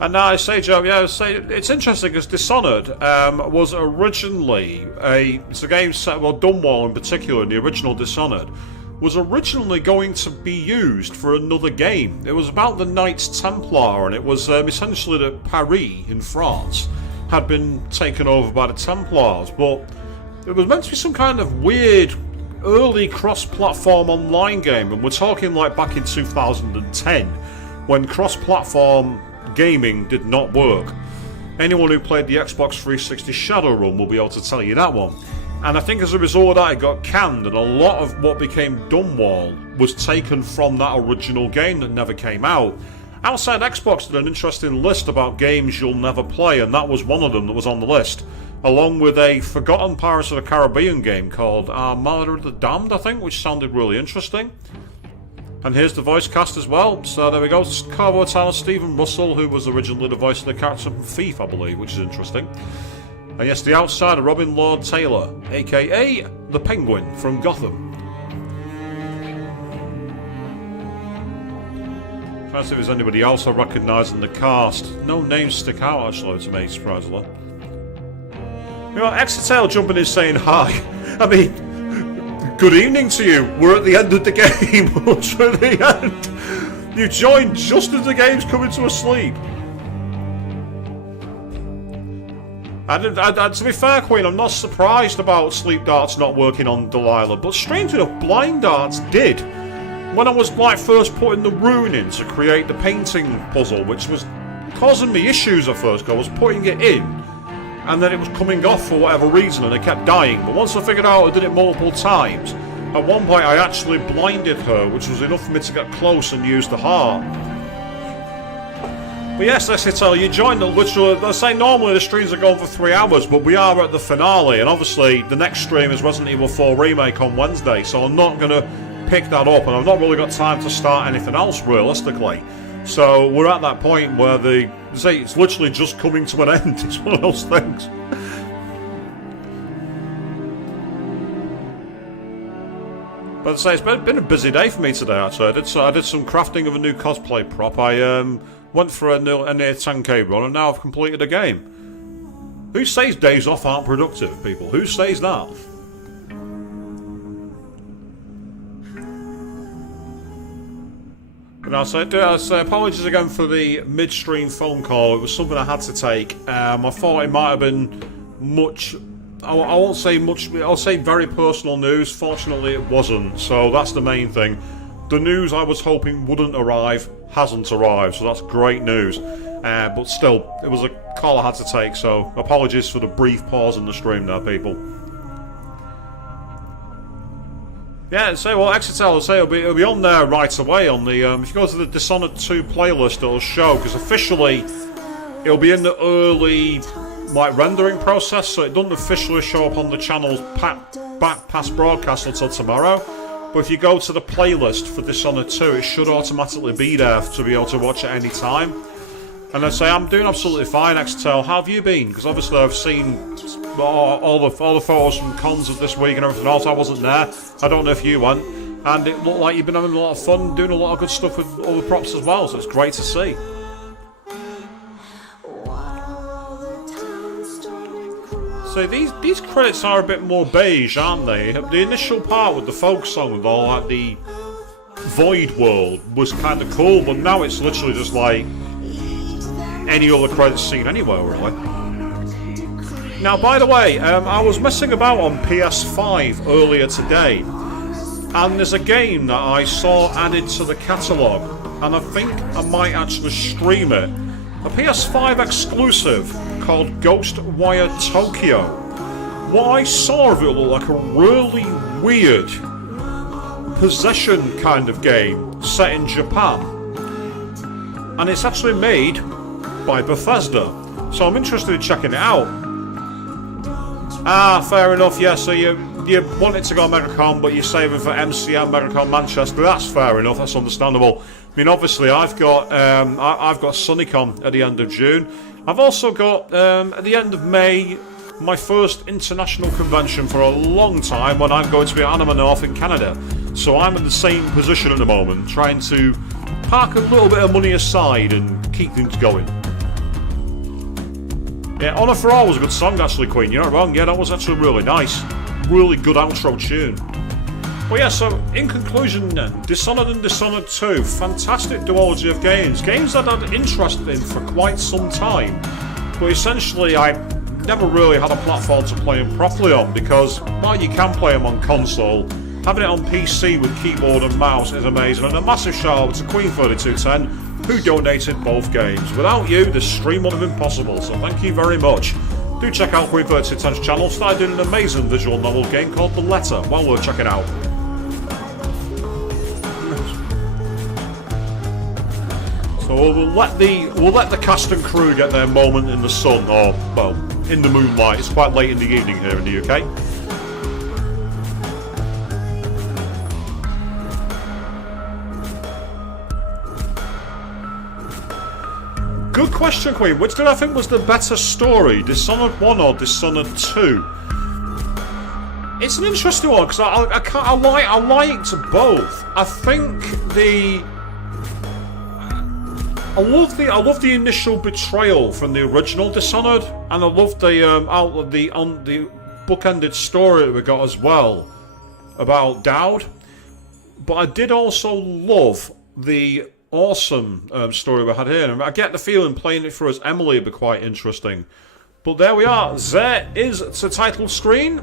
And now I say, Joe, yeah, it's interesting because Dishonored was originally it's a game set, well, Dunwall in particular, in the original Dishonored, was originally going to be used for another game. It was about the Knights Templar, and it was essentially that Paris in France had been taken over by the Templars, but it was meant to be some kind of weird early cross-platform online game, and we're talking like back in 2010 when cross-platform gaming did not work. Anyone who played the Xbox 360 Shadowrun will be able to tell you that one. And I think as a result of that, it got canned, and a lot of what became Dunwall was taken from that original game that never came out. Outside Xbox did an interesting list about games you'll never play, and that was one of them that was on the list, along with a forgotten Pirates of the Caribbean game called Armada of the Damned, I think, which sounded really interesting. And here's the voice cast as well. So there we go. Corvo Tyler, Stephen Russell, who was originally the voice of the character from Thief, I believe, which is interesting. And yes, the outsider, Robin Lord Taylor, aka the Penguin from Gotham. Trying to see if there's anybody else I recognise in the cast. No names stick out actually to me, surprisingly. You know, Exetel jumping in saying hi. I mean, good evening to you. We're at the end of the game. We're at the end. You joined just as the game's coming to a sleep. To be fair, Queen, I'm not surprised about sleep darts not working on Delilah, but strangely enough, blind darts did. When I was like first putting the rune in to create the painting puzzle, which was causing me issues at first, I was putting it in, and then it was coming off for whatever reason, and it kept dying. But once I figured out I did it multiple times, at one point I actually blinded her, which was enough for me to get close and use the heart. But yes, let's tell you joined the literal. I say normally the streams are going for 3 hours, but we are at the finale, and obviously the next stream is Resident Evil 4 Remake on Wednesday, so I'm not going to pick that up, and I've not really got time to start anything else realistically. So we're at that point where it's literally just coming to an end. It's one of those things. But I say it's been a busy day for me today. Actually, I did some crafting of a new cosplay prop. I went for a near 10k run, and now I've completed a game. Who says days off aren't productive, people? Who says that? But I'll say apologies again for the midstream phone call. It was something I had to take. I thought it might have been much. I won't say much. I'll say very personal news. Fortunately, it wasn't. So that's the main thing. The news I was hoping wouldn't arrive hasn't arrived. So that's great news. But still, it was a call I had to take. So apologies for the brief pause in the stream there, people. Yeah, so well, Exetel, I'll say it'll be on there right away on the. If you go to the Dishonored 2 playlist, it'll show, because officially it'll be in the early rendering process, so it doesn't officially show up on the channel's back past broadcast until tomorrow. But if you go to the playlist for Dishonored 2, it should automatically be there to be able to watch at any time. And I say I'm doing absolutely fine, Exetel. How have you been? Because obviously I've seen all the photos from cons of this week and everything else. I wasn't there. I don't know if you went. And it looked like you've been having a lot of fun, doing a lot of good stuff with other props as well. So it's great to see. So these credits are a bit more beige, aren't they? The initial part with the folk song with all like the void world was kind of cool, but now it's literally just like any other credits seen anywhere, really. Now, by the way, I was messing about on PS5 earlier today, and there's a game that I saw added to the catalogue, and I think I might actually stream it. A PS5 exclusive called Ghostwire Tokyo. What I saw of it looked like a really weird possession kind of game set in Japan. And it's actually made by Bethesda. So I'm interested in checking it out. Ah, fair enough, yeah, so you wanted to go MegaCon, but you're saving for MCM MegaCon Manchester. That's fair enough, that's understandable. I mean, obviously, I've got SunnyCon at the end of June. I've also got, at the end of May, my first international convention for a long time when I'm going to be at Anima North in Canada. So I'm in the same position at the moment, trying to park a little bit of money aside and keep things going. Yeah, Honor for All was a good song, actually, Queen. You're not wrong. Yeah, that was actually really nice. Really good outro tune. Well, yeah, so in conclusion, Dishonored and Dishonored 2, fantastic duology of games. Games that I'd interested in for quite some time, but essentially I never really had a platform to play them properly on because, while you can play them on console, having it on PC with keyboard and mouse is amazing. And a massive shout out to Queen3210, who donated both games. Without you, this stream would have been possible, so thank you very much. Do check out Queen3210's channel, started doing an amazing visual novel game called The Letter. Well worth checking out. So we'll let the cast and crew get their moment in the sun, or well, in the moonlight. It's quite late in the evening here in the UK. Good question, Queen. Which did I think was the better story, Dishonored 1 or Dishonored 2? It's an interesting one because I liked both. I think I love the initial betrayal from the original Dishonored, and I love the bookended story that we got as well about Dowd. But I did also love the awesome story we had here, and I get the feeling playing it through as Emily would be quite interesting. But there we are. There is the title screen.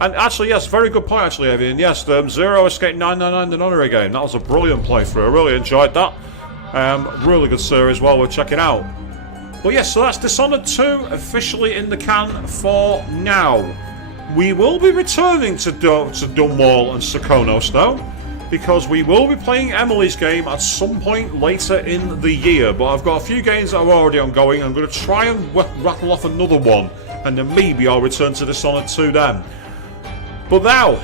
And actually, yes, very good point, actually, Evian. Yes, Zero Escape 999, the Nonary game. That was a brilliant playthrough. I really enjoyed that. Really good series, well worth checking out. But yes, so that's Dishonored 2 officially in the can for now. We will be returning to Dunwall and Serkonos now, because we will be playing Emily's game at some point later in the year. But I've got a few games that are already ongoing. I'm going to try and rattle off another one, and then maybe I'll return to Dishonored 2 then. But now,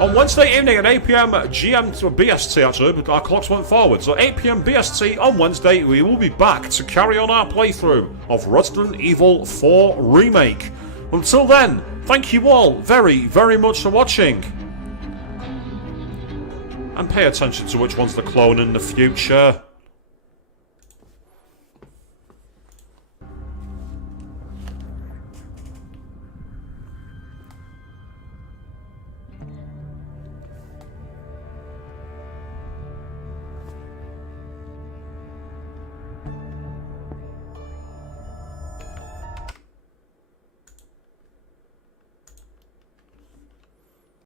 on Wednesday evening at 8 PM GMT, or BST actually, but our clocks went forward. So 8 PM BST on Wednesday, we will be back to carry on our playthrough of Resident Evil 4 Remake. Until then, thank you all very, very much for watching. And pay attention to which one's the clone in the future.